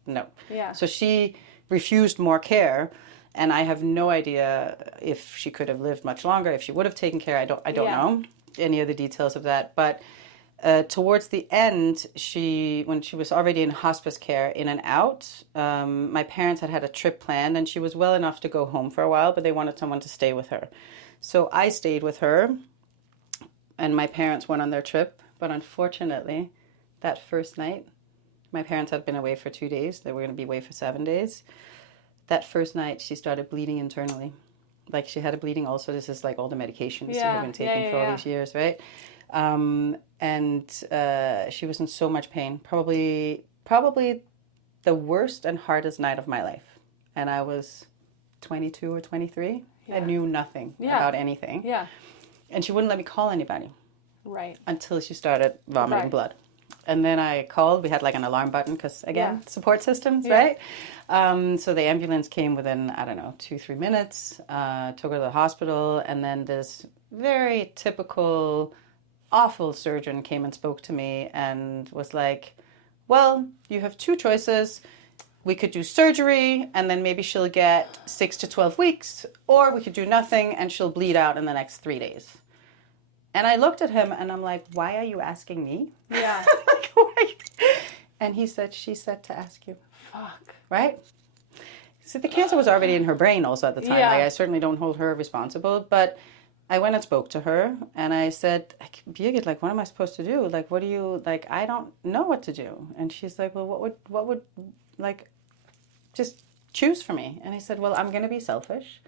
No. Yeah. So she refused more care, and I have no idea if she could have lived much longer, if she would have taken care. I don't know any of the details of that, but towards the end, when she was already in hospice care, in and out, my parents had a trip planned, and she was well enough to go home for a while, but they wanted someone to stay with her. So I stayed with her, and my parents went on their trip. But unfortunately, that first night, my parents had been away for 2 days. They were going to be away for 7 days. That first night, she started bleeding internally. Like, she had a bleeding ulcer. This is like all the medications she had been taking for all these years, right? And she was in so much pain. Probably the worst and hardest night of my life. And I was 22 or 23. Yeah. I knew nothing about anything. Yeah. And she wouldn't let me call anybody. Right. Until she started vomiting blood. And then I called. We had like an alarm button because, again, support systems, right? So the ambulance came within, 2-3 minutes, took her to the hospital. And then this very typical, awful surgeon came and spoke to me and was like, well, you have 2 choices. We could do surgery, and then maybe she'll get 6 to 12 weeks, or we could do nothing, and she'll bleed out in the next 3 days. And I looked at him, and I'm like, why are you asking me? Yeah. Like, why? And he said, she said to ask you. Fuck. Right? So the cancer was already in her brain also at the time. Yeah. Like, I certainly don't hold her responsible, but I went and spoke to her, and I said, Birgit, like, what am I supposed to do? Like, what do you, like, I don't know what to do. And she's like, well, what would, like, just choose for me. And I said, well, I'm going to be selfish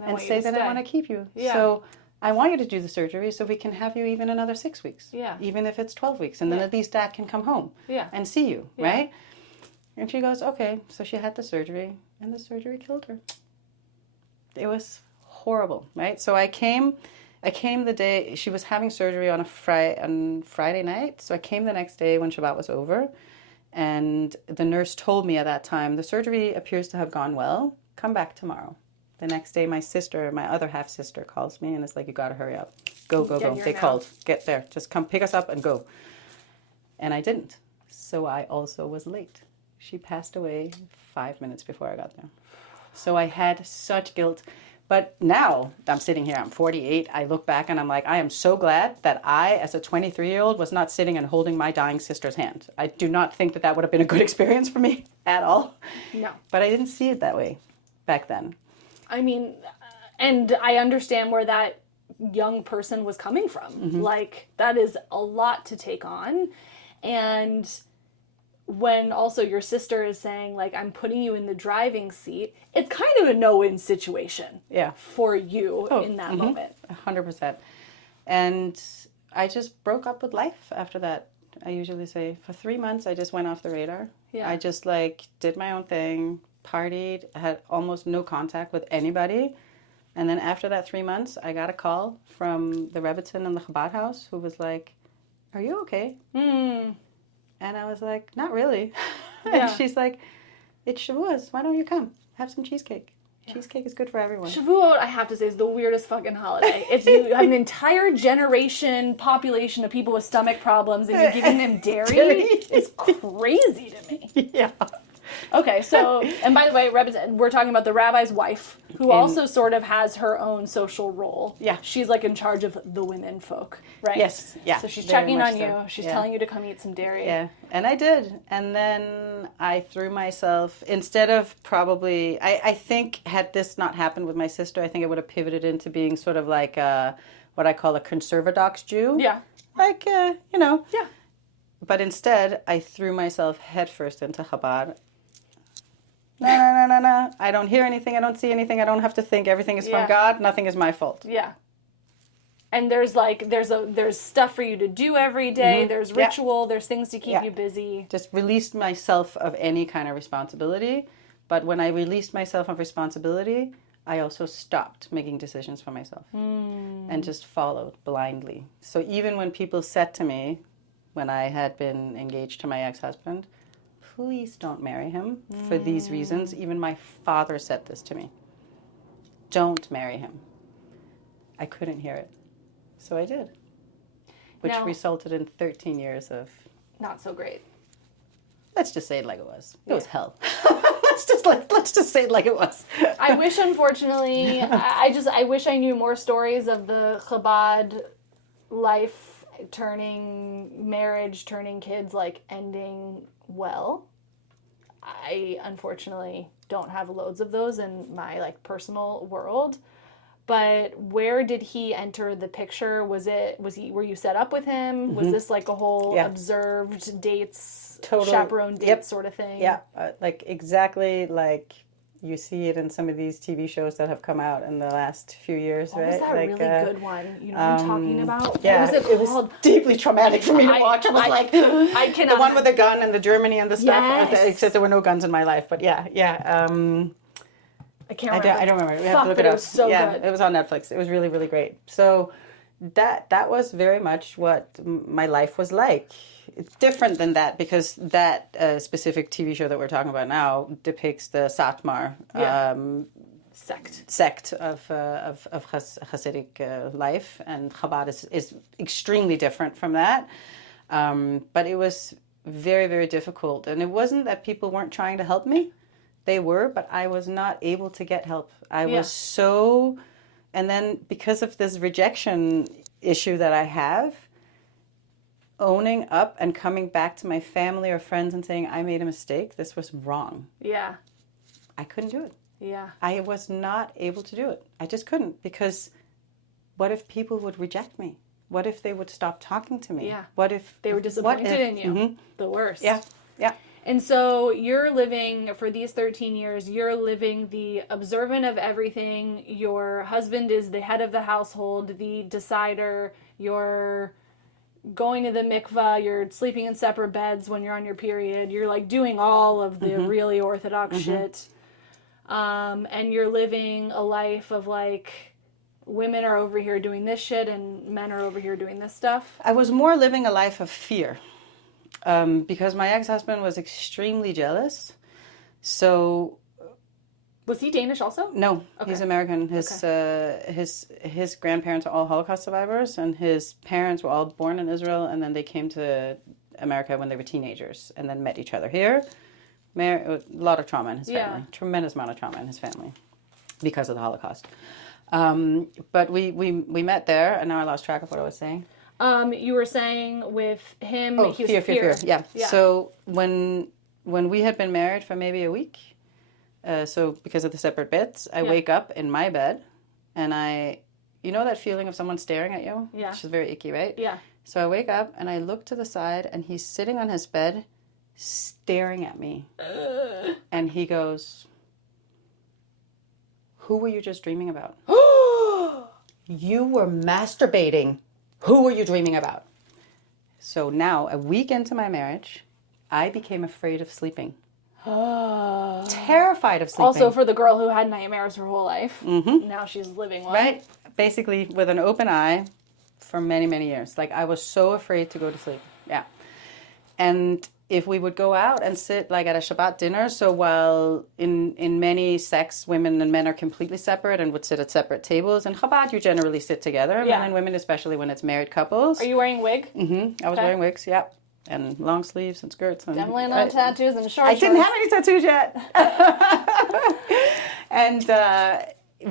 and say that I want to keep you. Yeah. So I want you to do the surgery so we can have you even another 6 weeks. Yeah. Even if it's 12 weeks. And then at least Dad can come home and see you, right? And she goes, okay. So she had the surgery, and the surgery killed her. It was horrible, right? So I came the day she was having surgery on Friday night. So I came the next day when Shabbat was over, and the nurse told me at that time, the surgery appears to have gone well, come back tomorrow. The next day, my other half sister calls me and it's like, you got to hurry up. Go. They called. Get there. Just come pick us up and go. And I didn't. So I also was late. She passed away 5 minutes before I got there. So I had such guilt. But now I'm sitting here, I'm 48. I look back and I'm like, I am so glad that I, as a 23-year-old, was not sitting and holding my dying sister's hand. I do not think that would have been a good experience for me at all. No. But I didn't see it that way back then. I mean, and I understand where that young person was coming from. Mm-hmm. Like, that is a lot to take on. And when also your sister is saying, like, I'm putting you in the driving seat, it's kind of a no-win situation for you in that moment. 100%. And I just broke up with life after that. I usually say for 3 months, I just went off the radar. Yeah. I just did my own thing, partied, had almost no contact with anybody. And then after that 3 months, I got a call from the Rebbitzin in the Chabad house who was like, are you okay? And I was like, not really. And she's like, it's Shavuos. Why don't you come? Have some cheesecake. Yeah. Cheesecake is good for everyone. Shavuot, I have to say, is the weirdest fucking holiday. It's an entire population of people with stomach problems, and you're giving them dairy? It's crazy to me. Yeah. Okay, so, and by the way, we're talking about the rabbi's wife, who also sort of has her own social role. Yeah. She's like in charge of the women folk, right? Yes, yeah. So she's checking on you. She's telling you to come eat some dairy. Yeah, and I did. And then I threw myself, instead of probably, I think had this not happened with my sister, I think it would have pivoted into being sort of like what I call a conservadox Jew. Yeah. Like, Yeah. But instead, I threw myself headfirst into Chabad. No. I don't hear anything. I don't see anything. I don't have to think. Everything is from God. Nothing is my fault. Yeah. And there's there's stuff for you to do every day. Mm-hmm. There's ritual. There's things to keep you busy. Just released myself of any kind of responsibility. But when I released myself of responsibility, I also stopped making decisions for myself and just followed blindly. So even when people said to me, when I had been engaged to my ex-husband, please don't marry him for these reasons. Even my father said this to me. Don't marry him. I couldn't hear it. So I did. Which resulted in 13 years of... Not so great. Let's just say it like it was. It was hell. let's just say it like it was. I wish, unfortunately, I wish I knew more stories of the Chabad life marriage, turning kids, ending well. I unfortunately don't have loads of those in my personal world. But where did he enter the picture? Were you set up with him? Mm-hmm. Was this a whole observed dates, chaperone dates sort of thing? Yeah, exactly like you see it in some of these TV shows that have come out in the last few years, what right? Was that really good one? You know what I'm talking about? Yeah, it was deeply traumatic for me to watch. I was I cannot. The one with the gun and the Germany and the stuff. Yes. Except there were no guns in my life, but yeah. I can't remember. I don't remember. We have to look it up. It was so good. It was on Netflix. It was really, really great. So that was very much what my life was like. It's different than that because that specific TV show that we're talking about now depicts the Satmar sect of Hasidic life, and Chabad is extremely different from that. But it was very, very difficult, and it wasn't that people weren't trying to help me. They were, but I was not able to get help. I was so... And then because of this rejection issue that I have, owning up and coming back to my family or friends and saying, I made a mistake, this was wrong. Yeah. I couldn't do it. Yeah. I was not able to do it. I just couldn't, because what if people would reject me? What if they would stop talking to me? Yeah. What if... They were disappointed in you. Mm-hmm. The worst. Yeah. And so you're living, for these 13 years, you're living the observant of everything. Your husband is the head of the household, the decider. You're going to the mikvah. You're sleeping in separate beds when you're on your period. You're doing all of the really orthodox shit. And you're living a life of women are over here doing this shit and men are over here doing this stuff. I was more living a life of fear. Because my ex-husband was extremely jealous. So Was he Danish also? No, he's American. His grandparents are all Holocaust survivors, and his parents were all born in Israel, and then they came to America when they were teenagers, and then met each other here. A lot of trauma in his family. Tremendous amount of trauma in his family because of the Holocaust. But we met there, and now I lost track of what I was saying. You were saying with him, he was fear. Yeah. Yeah. So when we had been married for maybe a week, so because of the separate beds, I wake up in my bed, and you know that feeling of someone staring at you? Yeah. Which is very icky, right? Yeah. So I wake up, and I look to the side, and he's sitting on his bed, staring at me. And he goes, "Who were you just dreaming about?" "You were masturbating. Who were you dreaming about?" So now, a week into my marriage, I became afraid of sleeping. Terrified of sleeping. Also, for the girl who had nightmares her whole life, now she's living one. Right? Basically, with an open eye for many, many years. Like, I was so afraid to go to sleep. Yeah. And if we would go out and sit like at a Shabbat dinner, so while in many sects, women and men are completely separate and would sit at separate tables, in Chabad you generally sit together, men and women, especially when it's married couples. Are you wearing wig? I was wearing wigs, yeah. And long sleeves and skirts. And Definitely not tattoos and short I didn't have any tattoos yet. And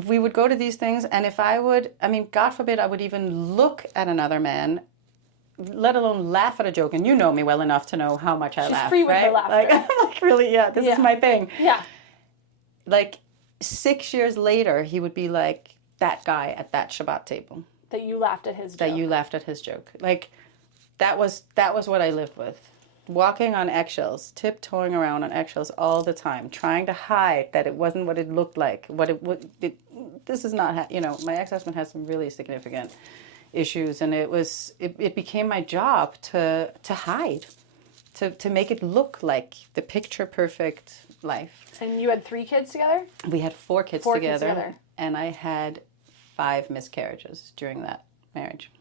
we would go to these things, and if God forbid, I would even look at another man, let alone laugh at a joke. And you know me well enough to know how much I laugh. She's free with her laughter. Like really, this is my thing. Yeah. Like 6 years later, he would be like that guy at that Shabbat table. That you laughed at his joke. Like that was what I lived with. Walking on eggshells, tiptoeing around on eggshells all the time, trying to hide that it wasn't what it looked like. This is not, my ex-husband has some really significant issues, and it became my job to hide, to make it look like the picture perfect life. And you had 3 kids together? We had 4 kids together, and I had 5 miscarriages during that marriage.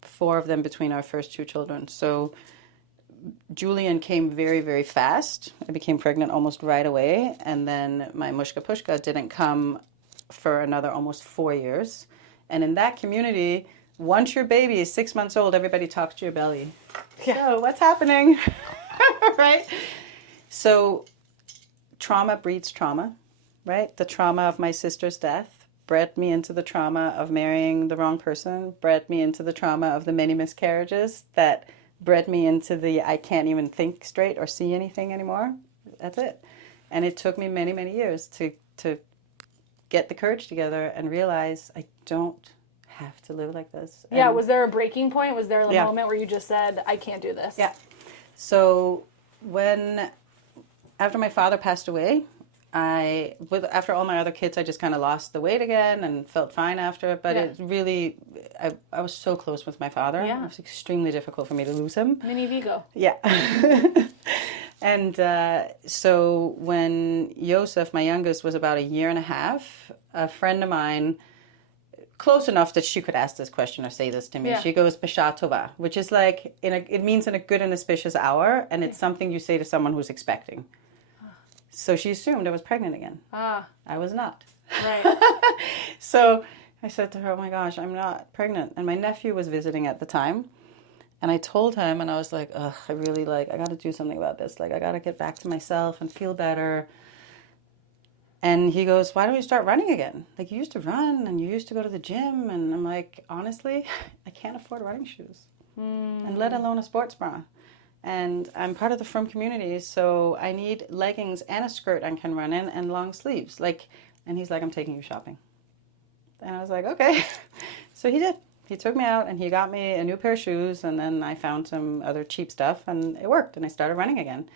4 of them between our first 2 children. So Julian came very, very fast. I became pregnant almost right away, and then my Mushka Pushka didn't come for another almost 4 years. And in that community, once your baby is 6 months old, everybody talks to your belly. Yeah. So what's happening? Right? So trauma breeds trauma, right? The trauma of my sister's death bred me into the trauma of marrying the wrong person, bred me into the trauma of the many miscarriages that bred me into the I can't even think straight or see anything anymore. That's it. And it took me many, many years to get the courage together and realize I don't have to live like this. Yeah, was there a breaking point? Was there a moment where you just said, I can't do this? Yeah. So after my father passed away, after all my other kids, I just kind of lost the weight again and felt fine after. But it really, I was so close with my father. Yeah. It was extremely difficult for me to lose him. Mini Vigo. Yeah. And so when Joseph, my youngest, was about 1.5 years, a friend of mine, close enough that she could ask this question or say this to me, she goes, B'sha tova, which is like, it means in a good and auspicious hour, and it's something you say to someone who's expecting. So she assumed I was pregnant again. I was not. Right. So I said to her, oh my gosh, I'm not pregnant. And my nephew was visiting at the time. And I told him, and I was like, ugh, I got to do something about this. Like, I got to get back to myself and feel better. And he goes, why don't you start running again? Like, you used to run and you used to go to the gym. And I'm like, honestly, I can't afford running shoes. And let alone a sports bra. And I'm part of the Frum community, so I need leggings and a skirt I can run in and long sleeves. And he's like, I'm taking you shopping. And I was like, okay. So he did. He took me out and he got me a new pair of shoes, and then I found some other cheap stuff, and it worked, and I started running again.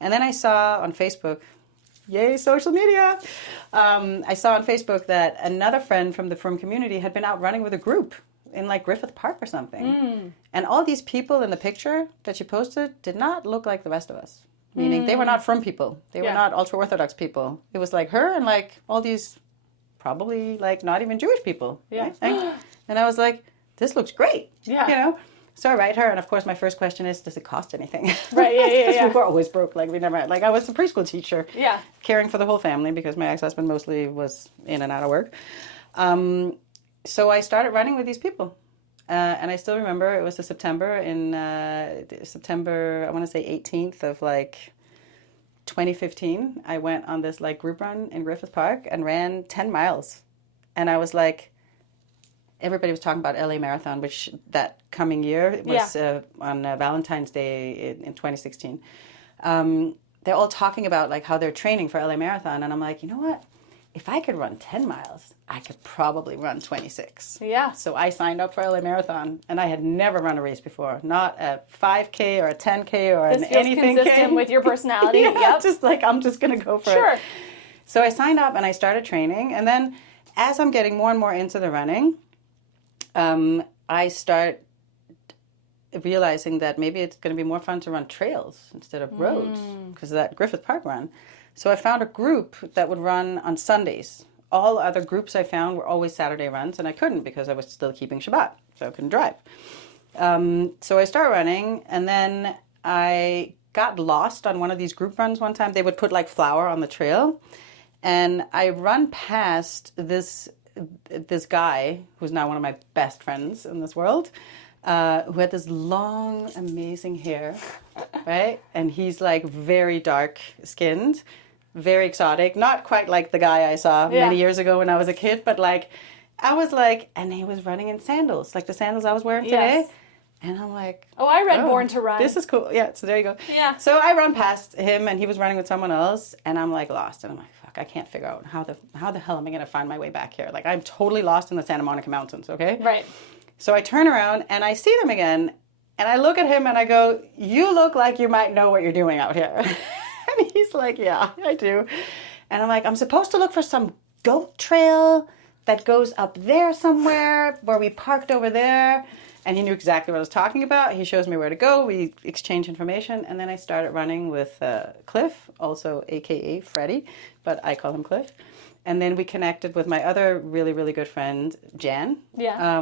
And then I saw on Facebook, yay, social media! I saw on Facebook that another friend from the Frum community had been out running with a group in like Griffith Park or something. And all these people in the picture that she posted did not look like the rest of us. Meaning they were not Frum people. They were not ultra-orthodox people. It was like her and like all these probably like not even Jewish people. Yeah. Right? And I was like, this looks great. Yeah. So I write her, and of course my first question is, does it cost anything? Right, yeah. We were always broke. Like, we never, like, I was a preschool teacher. Yeah. Caring for the whole family because my ex-husband mostly was in and out of work. So I started running with these people. And I still remember it was September, I want to say 18th of like 2015. I went on this like group run in Griffith Park and ran 10 miles. And I was like, everybody was talking about LA Marathon, which that coming year was on Valentine's Day in 2016. They're all talking about like how they're training for LA Marathon. And I'm like, you know what? If I could run 10 miles, I could probably run 26. Yeah. So I signed up for LA Marathon, and I had never run a race before. Not a 5K or a 10K or this feels anything. Consistent with your personality. Yeah, just like, I'm just going to go for it. Sure. So I signed up, and I started training. And then as I'm getting more and more into the running, I start realizing that maybe it's going to be more fun to run trails instead of roads because of that Griffith Park run. So I found a group that would run on Sundays. All other groups I found were always Saturday runs, and I couldn't because I was still keeping Shabbat, so I couldn't drive. So I started running, and then I got lost on one of these group runs one time. They would put like flour on the trail, and I run past this guy who's now one of my best friends in this world, who had this long, amazing hair, right? And he's like very dark skinned, very exotic, not quite like the guy I saw many years ago when I was a kid, but like, I was like, and he was running in sandals, like the sandals I was wearing today. And I'm like, oh, I read Born to Run. This is cool. Yeah, so there you go. Yeah. So I run past him, and he was running with someone else, and I'm like lost, and I'm like, fuck, I can't figure out how the hell am I going to find my way back here? Like, I'm totally lost in the Santa Monica Mountains, okay? Right. So I turn around, and I see them again, and I look at him, and I go, you look like you might know what you're doing out here. And he's like, yeah, I do. And I'm like, I'm supposed to look for some goat trail that goes up there somewhere where we parked over there. And he knew exactly what I was talking about. He shows me where to go. We exchange information. And then I started running with Cliff, also AKA Freddie, but I call him Cliff. And then we connected with my other really, really good friend, Jan. Yeah.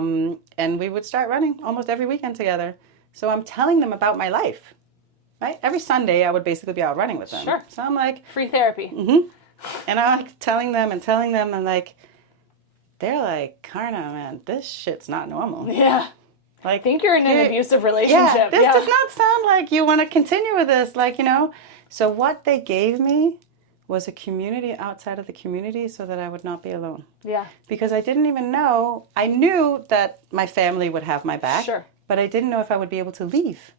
And we would start running almost every weekend together. So I'm telling them about my life. Right? Every Sunday, I would basically be out running with them. Sure. So I'm like... Free therapy. Mm-hmm. And I'm like telling them, and like, they're like, Karna, man, this shit's not normal. Yeah. Like, I think you're in an abusive relationship. Yeah, this does not sound like you want to continue with this, like, you know. So what they gave me was a community outside of the community so that I would not be alone. Yeah. Because I didn't even know, I knew that my family would have my back. Sure. But I didn't know if I would be able to leave.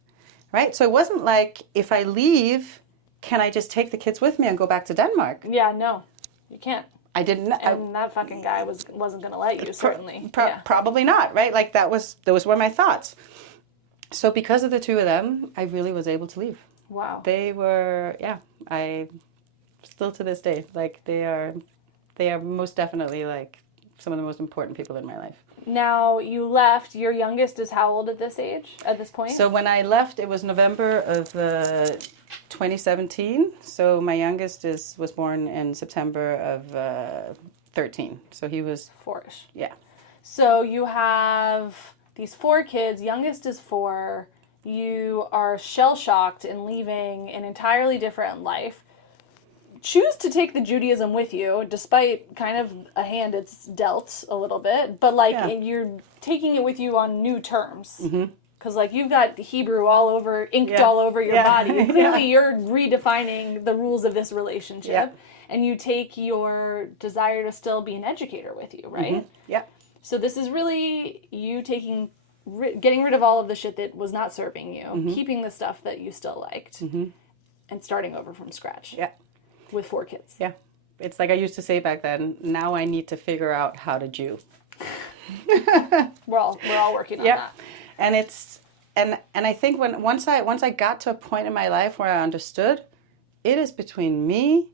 Right? So it wasn't like, if I leave, can I just take the kids with me and go back to Denmark? Yeah, no, you can't. I didn't. And that fucking guy wasn't going to let you, certainly. Probably not, right? Like, those were my thoughts. So because of the two of them, I really was able to leave. Wow. They were, I still to this day, like, they are most definitely like some of the most important people in my life. Now, you left. Your youngest is how old at this point? So when I left, it was November of 2017. So my youngest was born in September of 13. So he was... 4-ish. Yeah. So you have these 4 kids. Youngest is 4. You are shell-shocked and leaving an entirely different life. Choose to take the Judaism with you, despite kind of a hand it's dealt a little bit, but like you're taking it with you on new terms. Because like you've got Hebrew all over, inked all over your body. Clearly you're redefining the rules of this relationship, and you take your desire to still be an educator with you, right? Yeah. So this is really you getting rid of all of the shit that was not serving you, keeping the stuff that you still liked, and starting over from scratch. Yeah. With 4 kids. Yeah. It's like I used to say back then, now I need to figure out how to Jew. We're all working on that. And it's and I think once I got to a point in my life where I understood, it is between me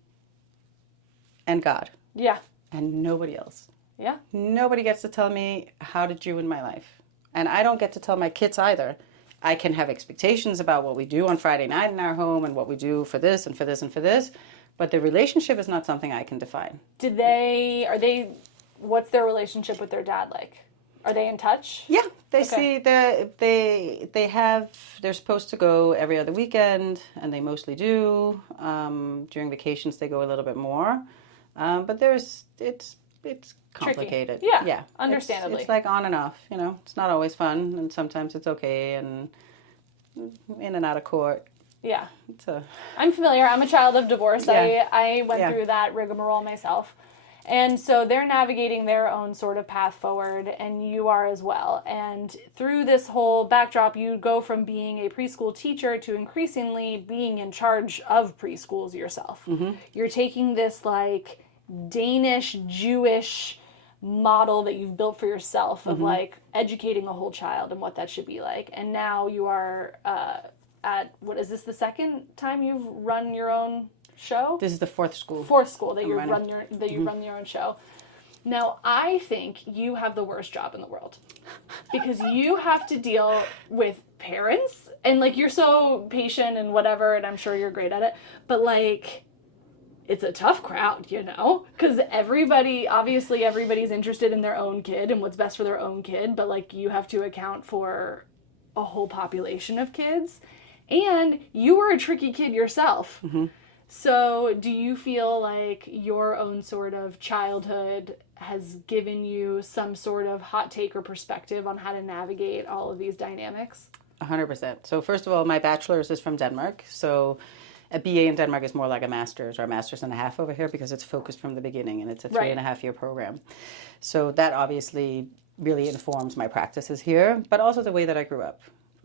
and God. Yeah. And nobody else. Yeah. Nobody gets to tell me how to Jew in my life. And I don't get to tell my kids either. I can have expectations about what we do on Friday night in our home and what we do for this and for this and for this. But the relationship is not something I can define. What's their relationship with their dad like? Are they in touch? Yeah, they see they're supposed to go every other weekend, and they mostly do. During vacations, they go a little bit more, but it's complicated. Tricky. Yeah, yeah, understandably. It's like on and off. It's not always fun, and sometimes it's okay, and in and out of court. Yeah, I'm familiar. I'm a child of divorce. Yeah. I went through that rigmarole myself. And so they're navigating their own sort of path forward, and you are as well. And through this whole backdrop, you go from being a preschool teacher to increasingly being in charge of preschools yourself. Mm-hmm. You're taking this like Danish, Jewish model that you've built for yourself of like educating a whole child and what that should be like. And now you are what is this, the second time you've run your own show? This is the fourth school that you run your own show. Now, I think you have the worst job in the world because you have to deal with parents and like you're so patient and whatever, and I'm sure you're great at it, but like it's a tough crowd, because everybody's interested in their own kid and what's best for their own kid, but like you have to account for a whole population of kids, and you were a tricky kid yourself. Mm-hmm. So do you feel like your own sort of childhood has given you some sort of hot take or perspective on how to navigate all of these dynamics? 100%. So first of all, my bachelor's is from Denmark. So a BA in Denmark is more like a master's or a master's and a half over here because it's focused from the beginning and it's a 3.5-year program. So that obviously really informs my practices here, but also the way that I grew up.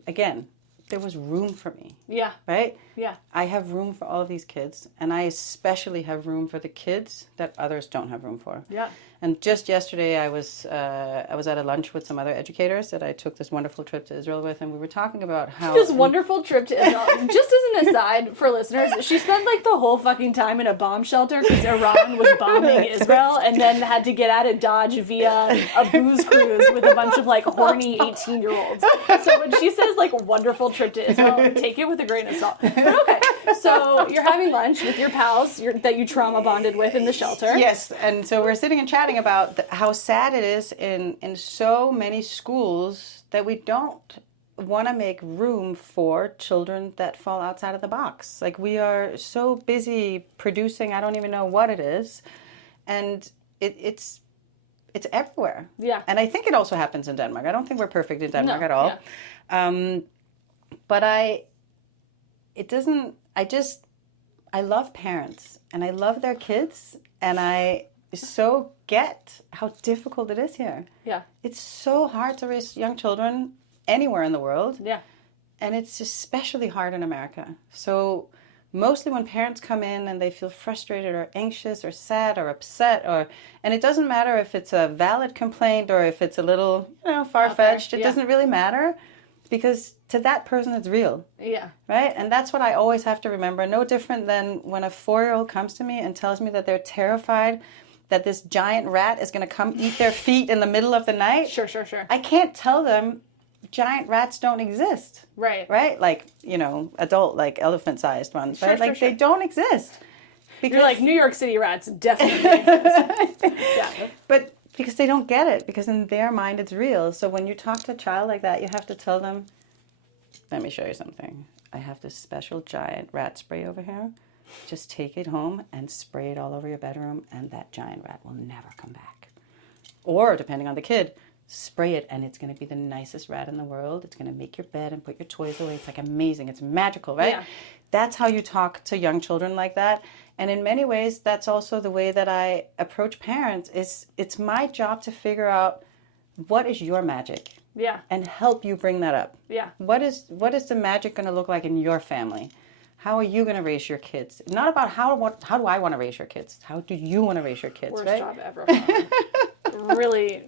Again, there was room for me. Yeah. Right? Yeah. I have room for all of these kids, and I especially have room for the kids that others don't have room for. Yeah. And just yesterday, I was at a lunch with some other educators that I took this wonderful trip to Israel with, and we were talking about how... This wonderful trip to Israel. Just as an aside for listeners, she spent like the whole fucking time in a bomb shelter because Iran was bombing Israel and then had to get out of Dodge via a booze cruise with a bunch of like horny 18-year-olds. So when she says like wonderful trip to Israel, take it with a grain of salt. But okay, so you're having lunch with your pals that you trauma bonded with in the shelter. Yes, and so we're sitting and chatting about how sad it is in so many schools that we don't want to make room for children that fall outside of the box. Like we are so busy producing, I don't even know what it is, and it's everywhere. Yeah. And I think it also happens in Denmark. I don't think we're perfect in Denmark at all. Yeah. But I love parents and I love their kids, and I so get how difficult it is here. Yeah. It's so hard to raise young children anywhere in the world. Yeah. And it's especially hard in America. So mostly when parents come in and they feel frustrated or anxious or sad or upset, and it doesn't matter if it's a valid complaint or if it's a little, far-fetched, it doesn't really matter. Because to that person, it's real. Yeah. Right? And that's what I always have to remember. No different than when a 4-year-old comes to me and tells me that they're terrified that this giant rat is going to come eat their feet in the middle of the night. Sure. I can't tell them giant rats don't exist. Right. Right? Like, adult, like elephant-sized ones. Right? Like, they don't exist. Because you're like, New York City rats definitely exist. Yeah. But... because they don't get it, because in their mind it's real. So when you talk to a child like that, you have to tell them, let me show you something. I have this special giant rat spray over here. Just take it home and spray it all over your bedroom, and that giant rat will never come back. Or, depending on the kid, spray it, and it's going to be the nicest rat in the world. It's going to make your bed and put your toys away. It's like amazing. It's magical, right? Yeah. That's how you talk to young children like that. And in many ways, that's also the way that I approach parents. It's my job to figure out what is your magic. Yeah. And help you bring that up. Yeah. What is the magic going to look like in your family? How are you going to raise your kids? Not about how do I want to raise your kids? How do you want to raise your kids? Worst right? job ever. Really.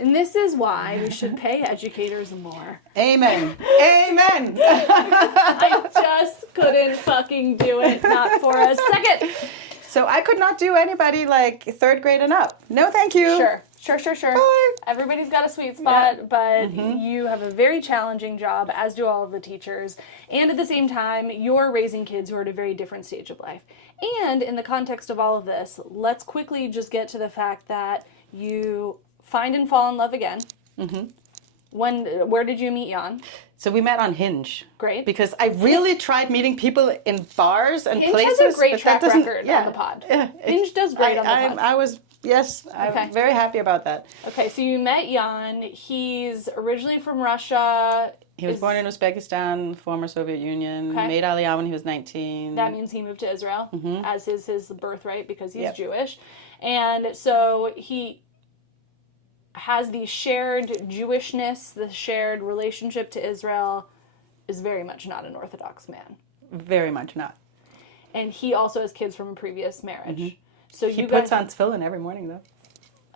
And this is why we should pay educators more. Amen. Amen. I just couldn't fucking do it, not for a second. So I could not do anybody like 3rd grade and up. No, thank you. Sure. Bye. Everybody's got a sweet spot, but you have a very challenging job, as do all of the teachers. And at the same time, you're raising kids who are at a very different stage of life. And in the context of all of this, let's quickly just get to the fact that you find and fall in love again. Where did you meet Jan? So we met on Hinge. Great. Because I really tried meeting people in bars and Hinge places. has a great track record on the pod. Yeah, Hinge does great on the pod. I'm very happy about that. Okay, so you met Jan. He's originally from Russia. He was born in Uzbekistan, former Soviet Union. Okay. Made Aliyah when he was 19. That means he moved to Israel, as is his birthright, because he's Jewish. And so he has the shared Jewishness, the shared relationship to Israel, is very much not an Orthodox man. Very much not. And he also has kids from a previous marriage. So he puts on tefillin every morning, though.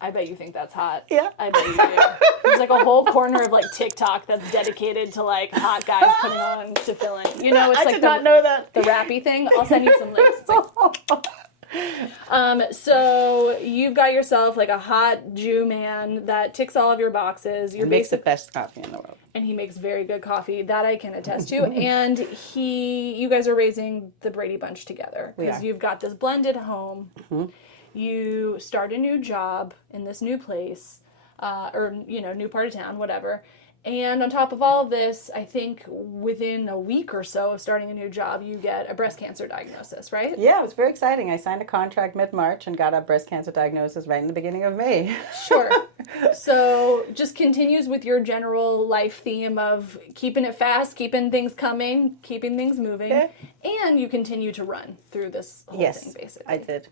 I bet you think that's hot. Yeah. I bet you do. There's like a whole corner of like TikTok that's dedicated to like hot guys putting on tefillin. You know, it's I like did not know that. The rappy thing. I'll send you some links. It's like, so you've got yourself like a hot Jew man that ticks all of your boxes. He makes the best coffee in the world. And he makes very good coffee. That I can attest to. And you guys are raising the Brady Bunch together. Because you've got this blended home. You start a new job in this new place, or, new part of town, whatever. And on top of all of this, I think within a week or so of starting a new job, you get a breast cancer diagnosis, right? Yeah, it was very exciting. I signed a contract mid-March and got a breast cancer diagnosis right in the beginning of May. Sure. So just continues with your general life theme of keeping it fast, keeping things coming, keeping things moving. Yeah. And you continue to run through this whole thing, basically. I did.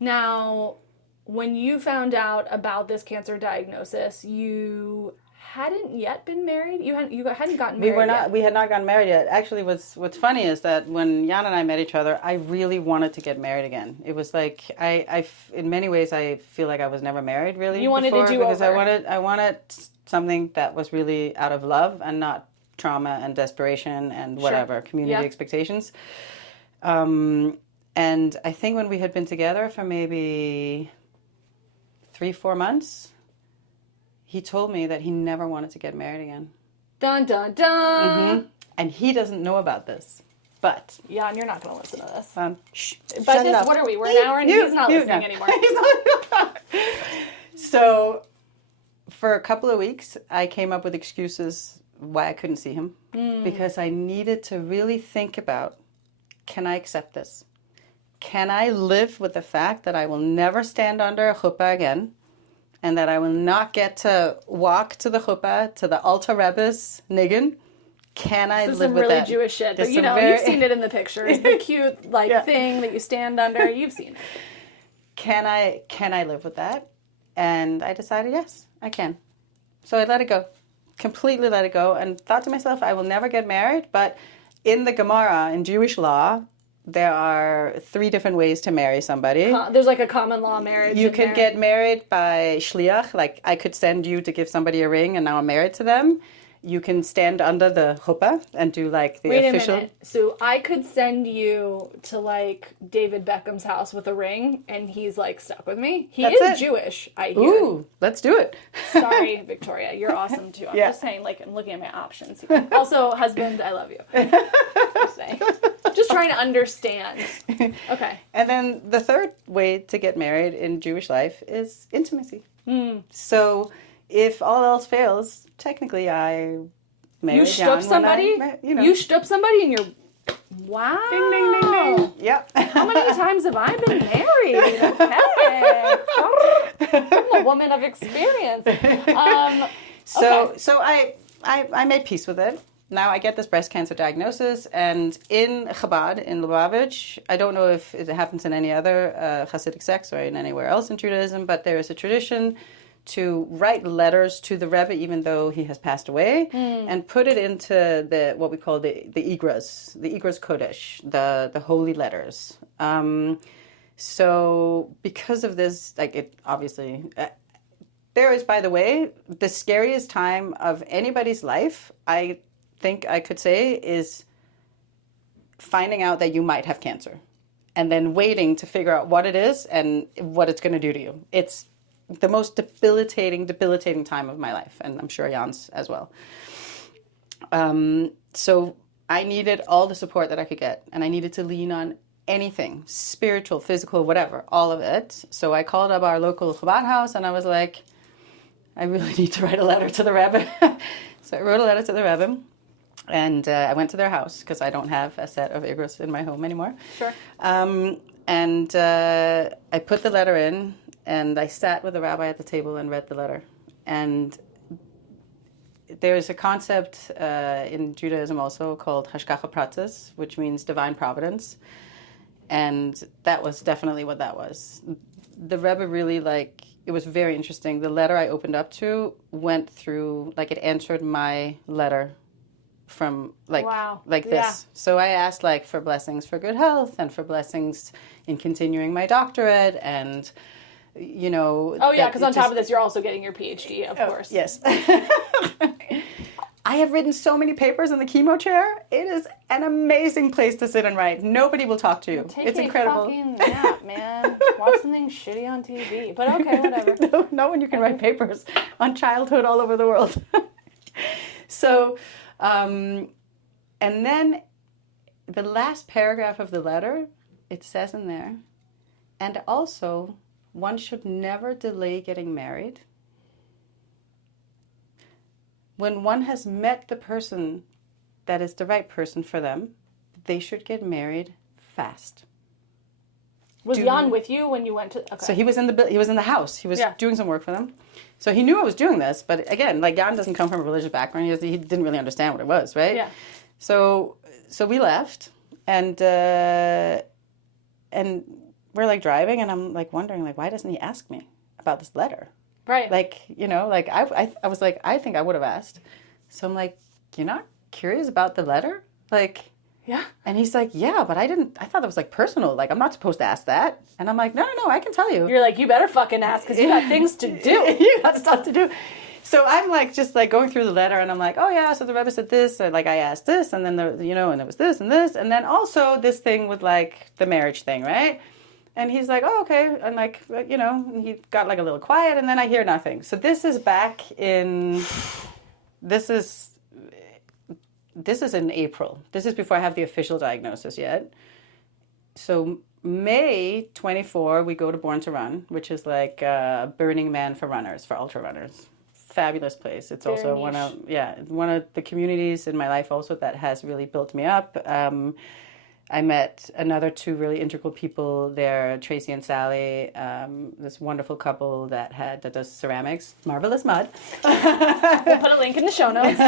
Now, when you found out about this cancer diagnosis, you hadn't yet been married? You hadn't gotten married yet. We had not gotten married yet. Actually, what's funny is that when Jan and I met each other, I really wanted to get married again. It was like, in many ways, I feel like I was never married, really. You wanted to do because over. I wanted something that was really out of love and not trauma and desperation and whatever, community expectations. And I think when we had been together for maybe 3-4 months, he told me that he never wanted to get married again. Dun, dun, dun. And he doesn't know about this. But... Yeah, and you're not going to listen to this. Shh. But this, what are we? We're an hour and he's not listening anymore. So, for a couple of weeks, I came up with excuses why I couldn't see him. Because I needed to really think about, can I accept this? Can I live with the fact that I will never stand under a chuppah again? And that I will not get to walk to the chuppah, to the altar Rebbe's niggin? Can I live with that? This is some really Jewish shit. But you've seen it in the pictures. The cute thing that you stand under. You've seen it. Can I live with that? And I decided, yes, I can. So I let it go. Completely let it go. And thought to myself, I will never get married. But in the Gemara, in Jewish law, there are 3 different ways to marry somebody. There's like a common law marriage. You can get married by shliach, like I could send you to give somebody a ring and now I'm married to them. You can stand under the chuppah and do like the official... Wait a minute. So I could send you to like David Beckham's house with a ring and he's like stuck with me? He is Jewish, I hear. Ooh, let's do it. Sorry, Victoria. You're awesome too. I'm just saying, like, I'm looking at my options here. Also, husband, I love you. Just saying. Just trying to understand. Okay. And then the third way to get married in Jewish life is intimacy. So if all else fails, technically I married You shtup somebody? You shtup somebody and you're... Wow. Ding, ding, ding, ding. Yep. How many times have I been married? Okay. I'm a woman of experience. So I made peace with it. Now I get this breast cancer diagnosis, and in Chabad, in Lubavitch, I don't know if it happens in any other Hasidic sects or in anywhere else in Judaism, but there is a tradition to write letters to the Rebbe, even though he has passed away, and put it into what we call the Igros Kodesh, the holy letters. So because of this, like it obviously... there is, by the way, the scariest time of anybody's life, I think I could say, is finding out that you might have cancer and then waiting to figure out what it is and what it's going to do to you. It's the most debilitating time of my life, and I'm sure Jan's as well. So I needed all the support that I could get, and I needed to lean on anything, spiritual, physical, whatever, all of it. So I called up our local Chabad house, and I was like, I really need to write a letter to the Rebbe. So I wrote a letter to the Rebbe, and I went to their house because I don't have a set of Igros in my home anymore. Sure. And I put the letter in, and I sat with the rabbi at the table and read the letter. And there's a concept in Judaism also called hashgacha pratis, which means divine providence. And that was definitely what that was. The Rebbe really, it was very interesting. The letter I opened up to went through, it answered my letter from, wow. this. Yeah. So I asked, for blessings for good health and for blessings in continuing my doctorate and, Oh, yeah, because on top of this, you're also getting your PhD, of course. Yes. I have written so many papers in the chemo chair. It is an amazing place to sit and write. Nobody will talk to you. It's incredible. Fucking nap, man. Watch something shitty on TV. But okay, whatever. No, not when you can write papers on childhood all over the world. So, and then the last paragraph of the letter, it says in there, and also, one should never delay getting married. When one has met the person that is the right person for them, they should get married fast. Was Jan with you when you went to? Okay. So he was in the house. He was doing some work for them. So he knew I was doing this, but again, Jan doesn't come from a religious background. He didn't really understand what it was, right? Yeah. So we left, and we're driving, and I'm wondering why doesn't he ask me about this letter? Right. I was I think I would have asked. So I'm you're not curious about the letter? Yeah. And he's yeah, but I thought that was personal. I'm not supposed to ask that. And I'm no, I can tell you. You're you better fucking ask because you got things to do. You got stuff to do. So I'm just going through the letter, and I'm oh yeah, so the Rebbe said this, and I asked this, and then and it was this and this, and then also this thing with the marriage thing, right? And he's oh, okay. And he got a little quiet, and then I hear nothing. So this is in April. This is before I have the official diagnosis yet. So May 24, we go to Born to Run, which is Burning Man for runners, for ultra runners. Fabulous place. It's very also niche. one of the communities in my life also that has really built me up. I met another two really integral people there, Tracy and Sally, this wonderful couple that does ceramics, marvelous mud. We'll put a link in the show notes.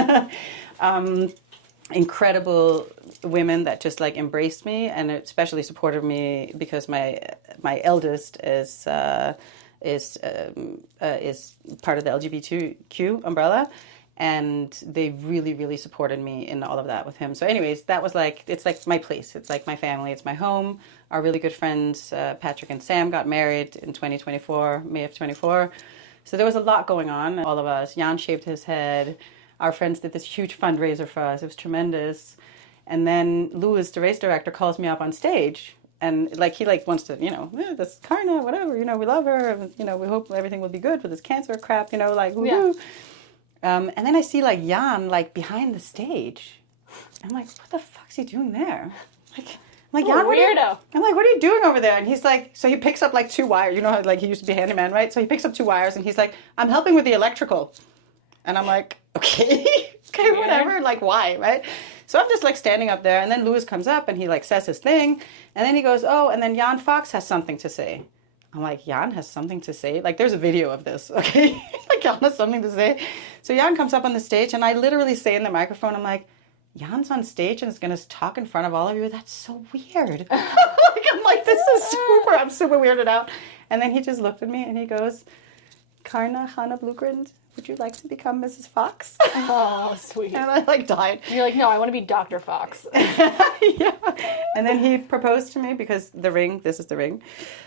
Incredible women that just embraced me and especially supported me because my eldest is part of the LGBTQ umbrella. And they really, really supported me in all of that with him. So anyways, that was it's my place. It's my family. It's my home. Our really good friends, Patrick and Sam, got married in 2024, May of 24. So there was a lot going on. All of us. Jan shaved his head. Our friends did this huge fundraiser for us. It was tremendous. And then Louis, the race director, calls me up on stage. And he wants to, this Karna, whatever, we love her. We hope everything will be good with this cancer crap, woo-hoo. Yeah. And then I see Jan behind the stage. I'm what the fuck's he doing there? Jan, weirdo. I'm what are you doing over there? And he's so he picks up 2 wires. You know how he used to be a handyman, right? So he picks up 2 wires and he's I'm helping with the electrical. And I'm okay, okay, whatever. Why, right? So I'm just standing up there, and then Louis comes up and he says his thing, and then he goes, oh, and then Jan Fox has something to say. I'm Jan has something to say? There's a video of this, okay? Jan has something to say. So Jan comes up on the stage, and I literally say in the microphone, I'm Jan's on stage and is going to talk in front of all of you? That's so weird. I'm this is super, I'm super weirded out. And then he just looked at me, and he goes, Chana Karna Blugrind, would you like to become Mrs. Fox? Oh, sweet. And I died. And you're no, I want to be Dr. Fox. Yeah. And then he proposed to me because the ring, this is the ring,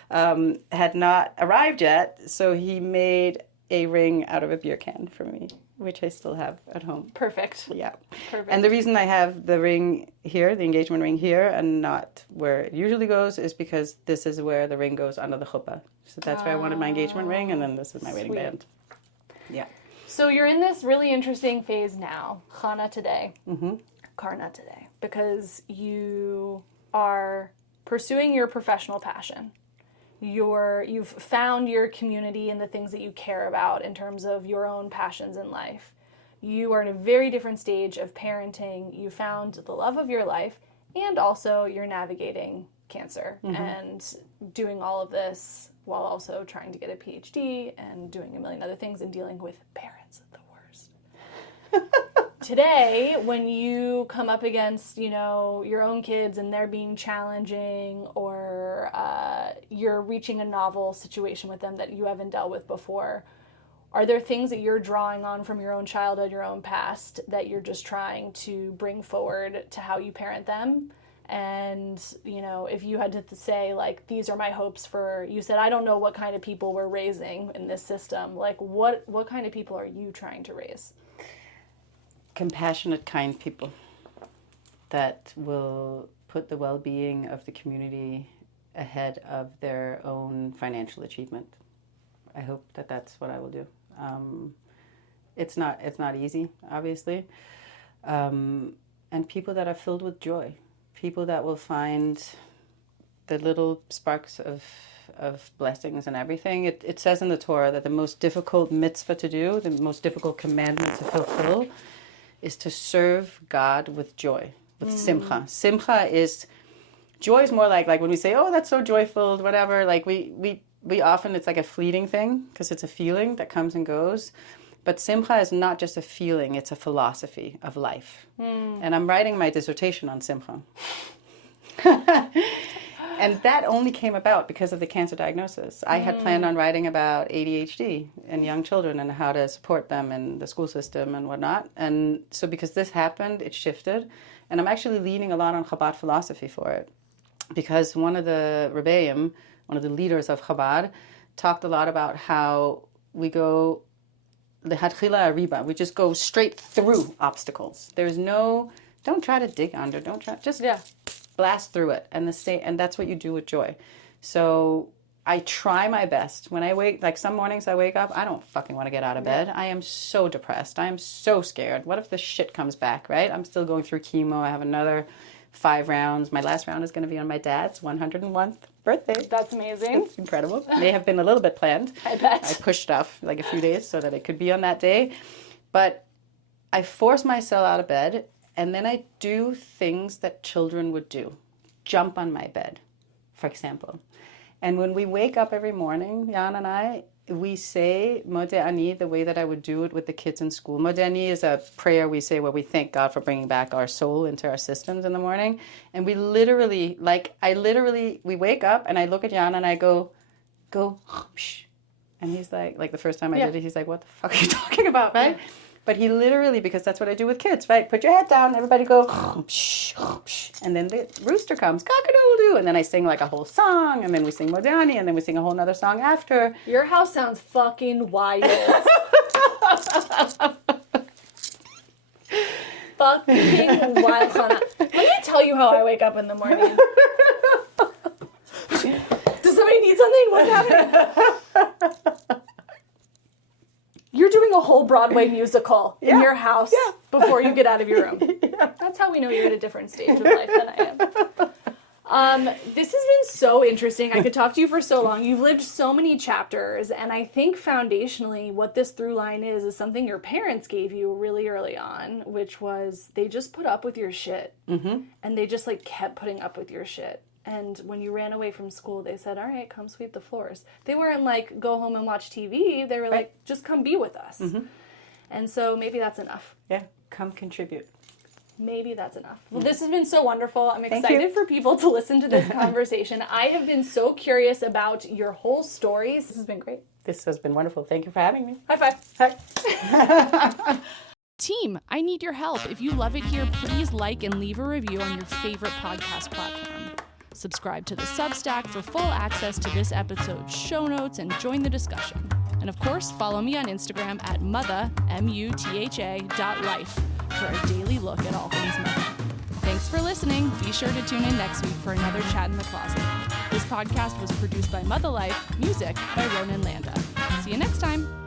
had not arrived yet. So he made a ring out of a beer can for me, which I still have at home. Perfect. Yeah. Perfect. And the reason I have the ring here, the engagement ring here, and not where it usually goes is because this is where the ring goes under the chuppah. So that's where I wanted my engagement ring, and then this is my wedding band. Yeah. So you're in this really interesting phase now, Chana today, Karna today, because you are pursuing your professional passion. you've found your community and the things that you care about in terms of your own passions in life. You are in a very different stage of parenting. You found the love of your life, and also you're navigating cancer and doing all of this while also trying to get a PhD and doing a million other things and dealing with parents at the worst. Today, when you come up against, your own kids and they're being challenging, or you're reaching a novel situation with them that you haven't dealt with before, are there things that you're drawing on from your own childhood, your own past, that you're just trying to bring forward to how you parent them? And, if you had to say, like, these are my hopes for, you said, I don't know what kind of people we're raising in this system. Like, what kind of people are you trying to raise? Compassionate, kind people that will put the well-being of the community ahead of their own financial achievement. I hope that that's what I will do. It's not easy, obviously. And people that are filled with joy. People that will find the little sparks of blessings and everything. It says in the Torah that the most difficult mitzvah to do, the most difficult commandment to fulfill, is to serve God with joy, with simcha. Simcha is, joy is more like when we say, oh, that's so joyful, whatever, like we often, it's like a fleeting thing because it's a feeling that comes and goes. But simcha is not just a feeling, it's a philosophy of life. And I'm writing my dissertation on simcha. And that only came about because of the cancer diagnosis. I had planned on writing about ADHD in young children and how to support them in the school system and whatnot. And so because this happened, it shifted. And I'm actually leaning a lot on Chabad philosophy for it. Because one of the Rebbeim, one of the leaders of Chabad, talked a lot about how we go, the Hatchila Ariba, we just go straight through obstacles. There's no, don't try to dig under, just blast through it. And that's what you do with joy. So I try my best. When I wake, like some mornings I wake up, I don't fucking want to get out of bed. I am so depressed. I am so scared. What if this shit comes back, right? I'm still going through chemo. I have another 5 rounds. My last round is going to be on my dad's 101th birthday. That's amazing. It's incredible. May have been a little bit planned. I bet. I pushed off like a few days so that it could be on that day. But I force myself out of bed, and then I do things that children would do. Jump on my bed, for example. And when we wake up every morning, Jan and I, we say Modeh Ani the way that I would do it with the kids in school. Modeh Ani is a prayer we say where we thank God for bringing back our soul into our systems in the morning. And we literally, we wake up and I look at Jan and I go, shh. And he's like the first time I did it, he's like, what the fuck are you talking about, right? Yeah. But he literally, because that's what I do with kids, right? Put your head down, everybody go, shh, shh. And then the rooster comes, cock-a-doodle-doo. And then I sing like a whole song, and then we sing Modeh Ani, and then we sing a whole nother song after. Your house sounds fucking wild. Fucking wild, Chana. Let me tell you how I wake up in the morning. Does somebody need something? What's happening? You're doing a whole Broadway musical in your house before you get out of your room. That's how we know you're at a different stage of life than I am. This has been so interesting. I could talk to you for so long. You've lived so many chapters, and I think foundationally what this through line is something your parents gave you really early on, which was they just put up with your shit. And they just kept putting up with your shit. And when you ran away from school, they said, all right, come sweep the floors. They weren't go home and watch TV. They were just come be with us. And so maybe that's enough. Yeah, come contribute. Maybe that's enough. Well, this has been so wonderful. I'm excited for people to listen to this conversation. I have been so curious about your whole stories. This has been great. This has been wonderful. Thank you for having me. High five. Hi. Team, I need your help. If you love it here, please like and leave a review on your favorite podcast platform. Subscribe to the Substack for full access to this episode's show notes and join the discussion. And of course, follow me on Instagram at mutha, mutha.life, for a daily look at all things mother. Thanks for listening. Be sure to tune in next week for another Chat in the Closet. This podcast was produced by Mother Life, music by Ronan Landa. See you next time.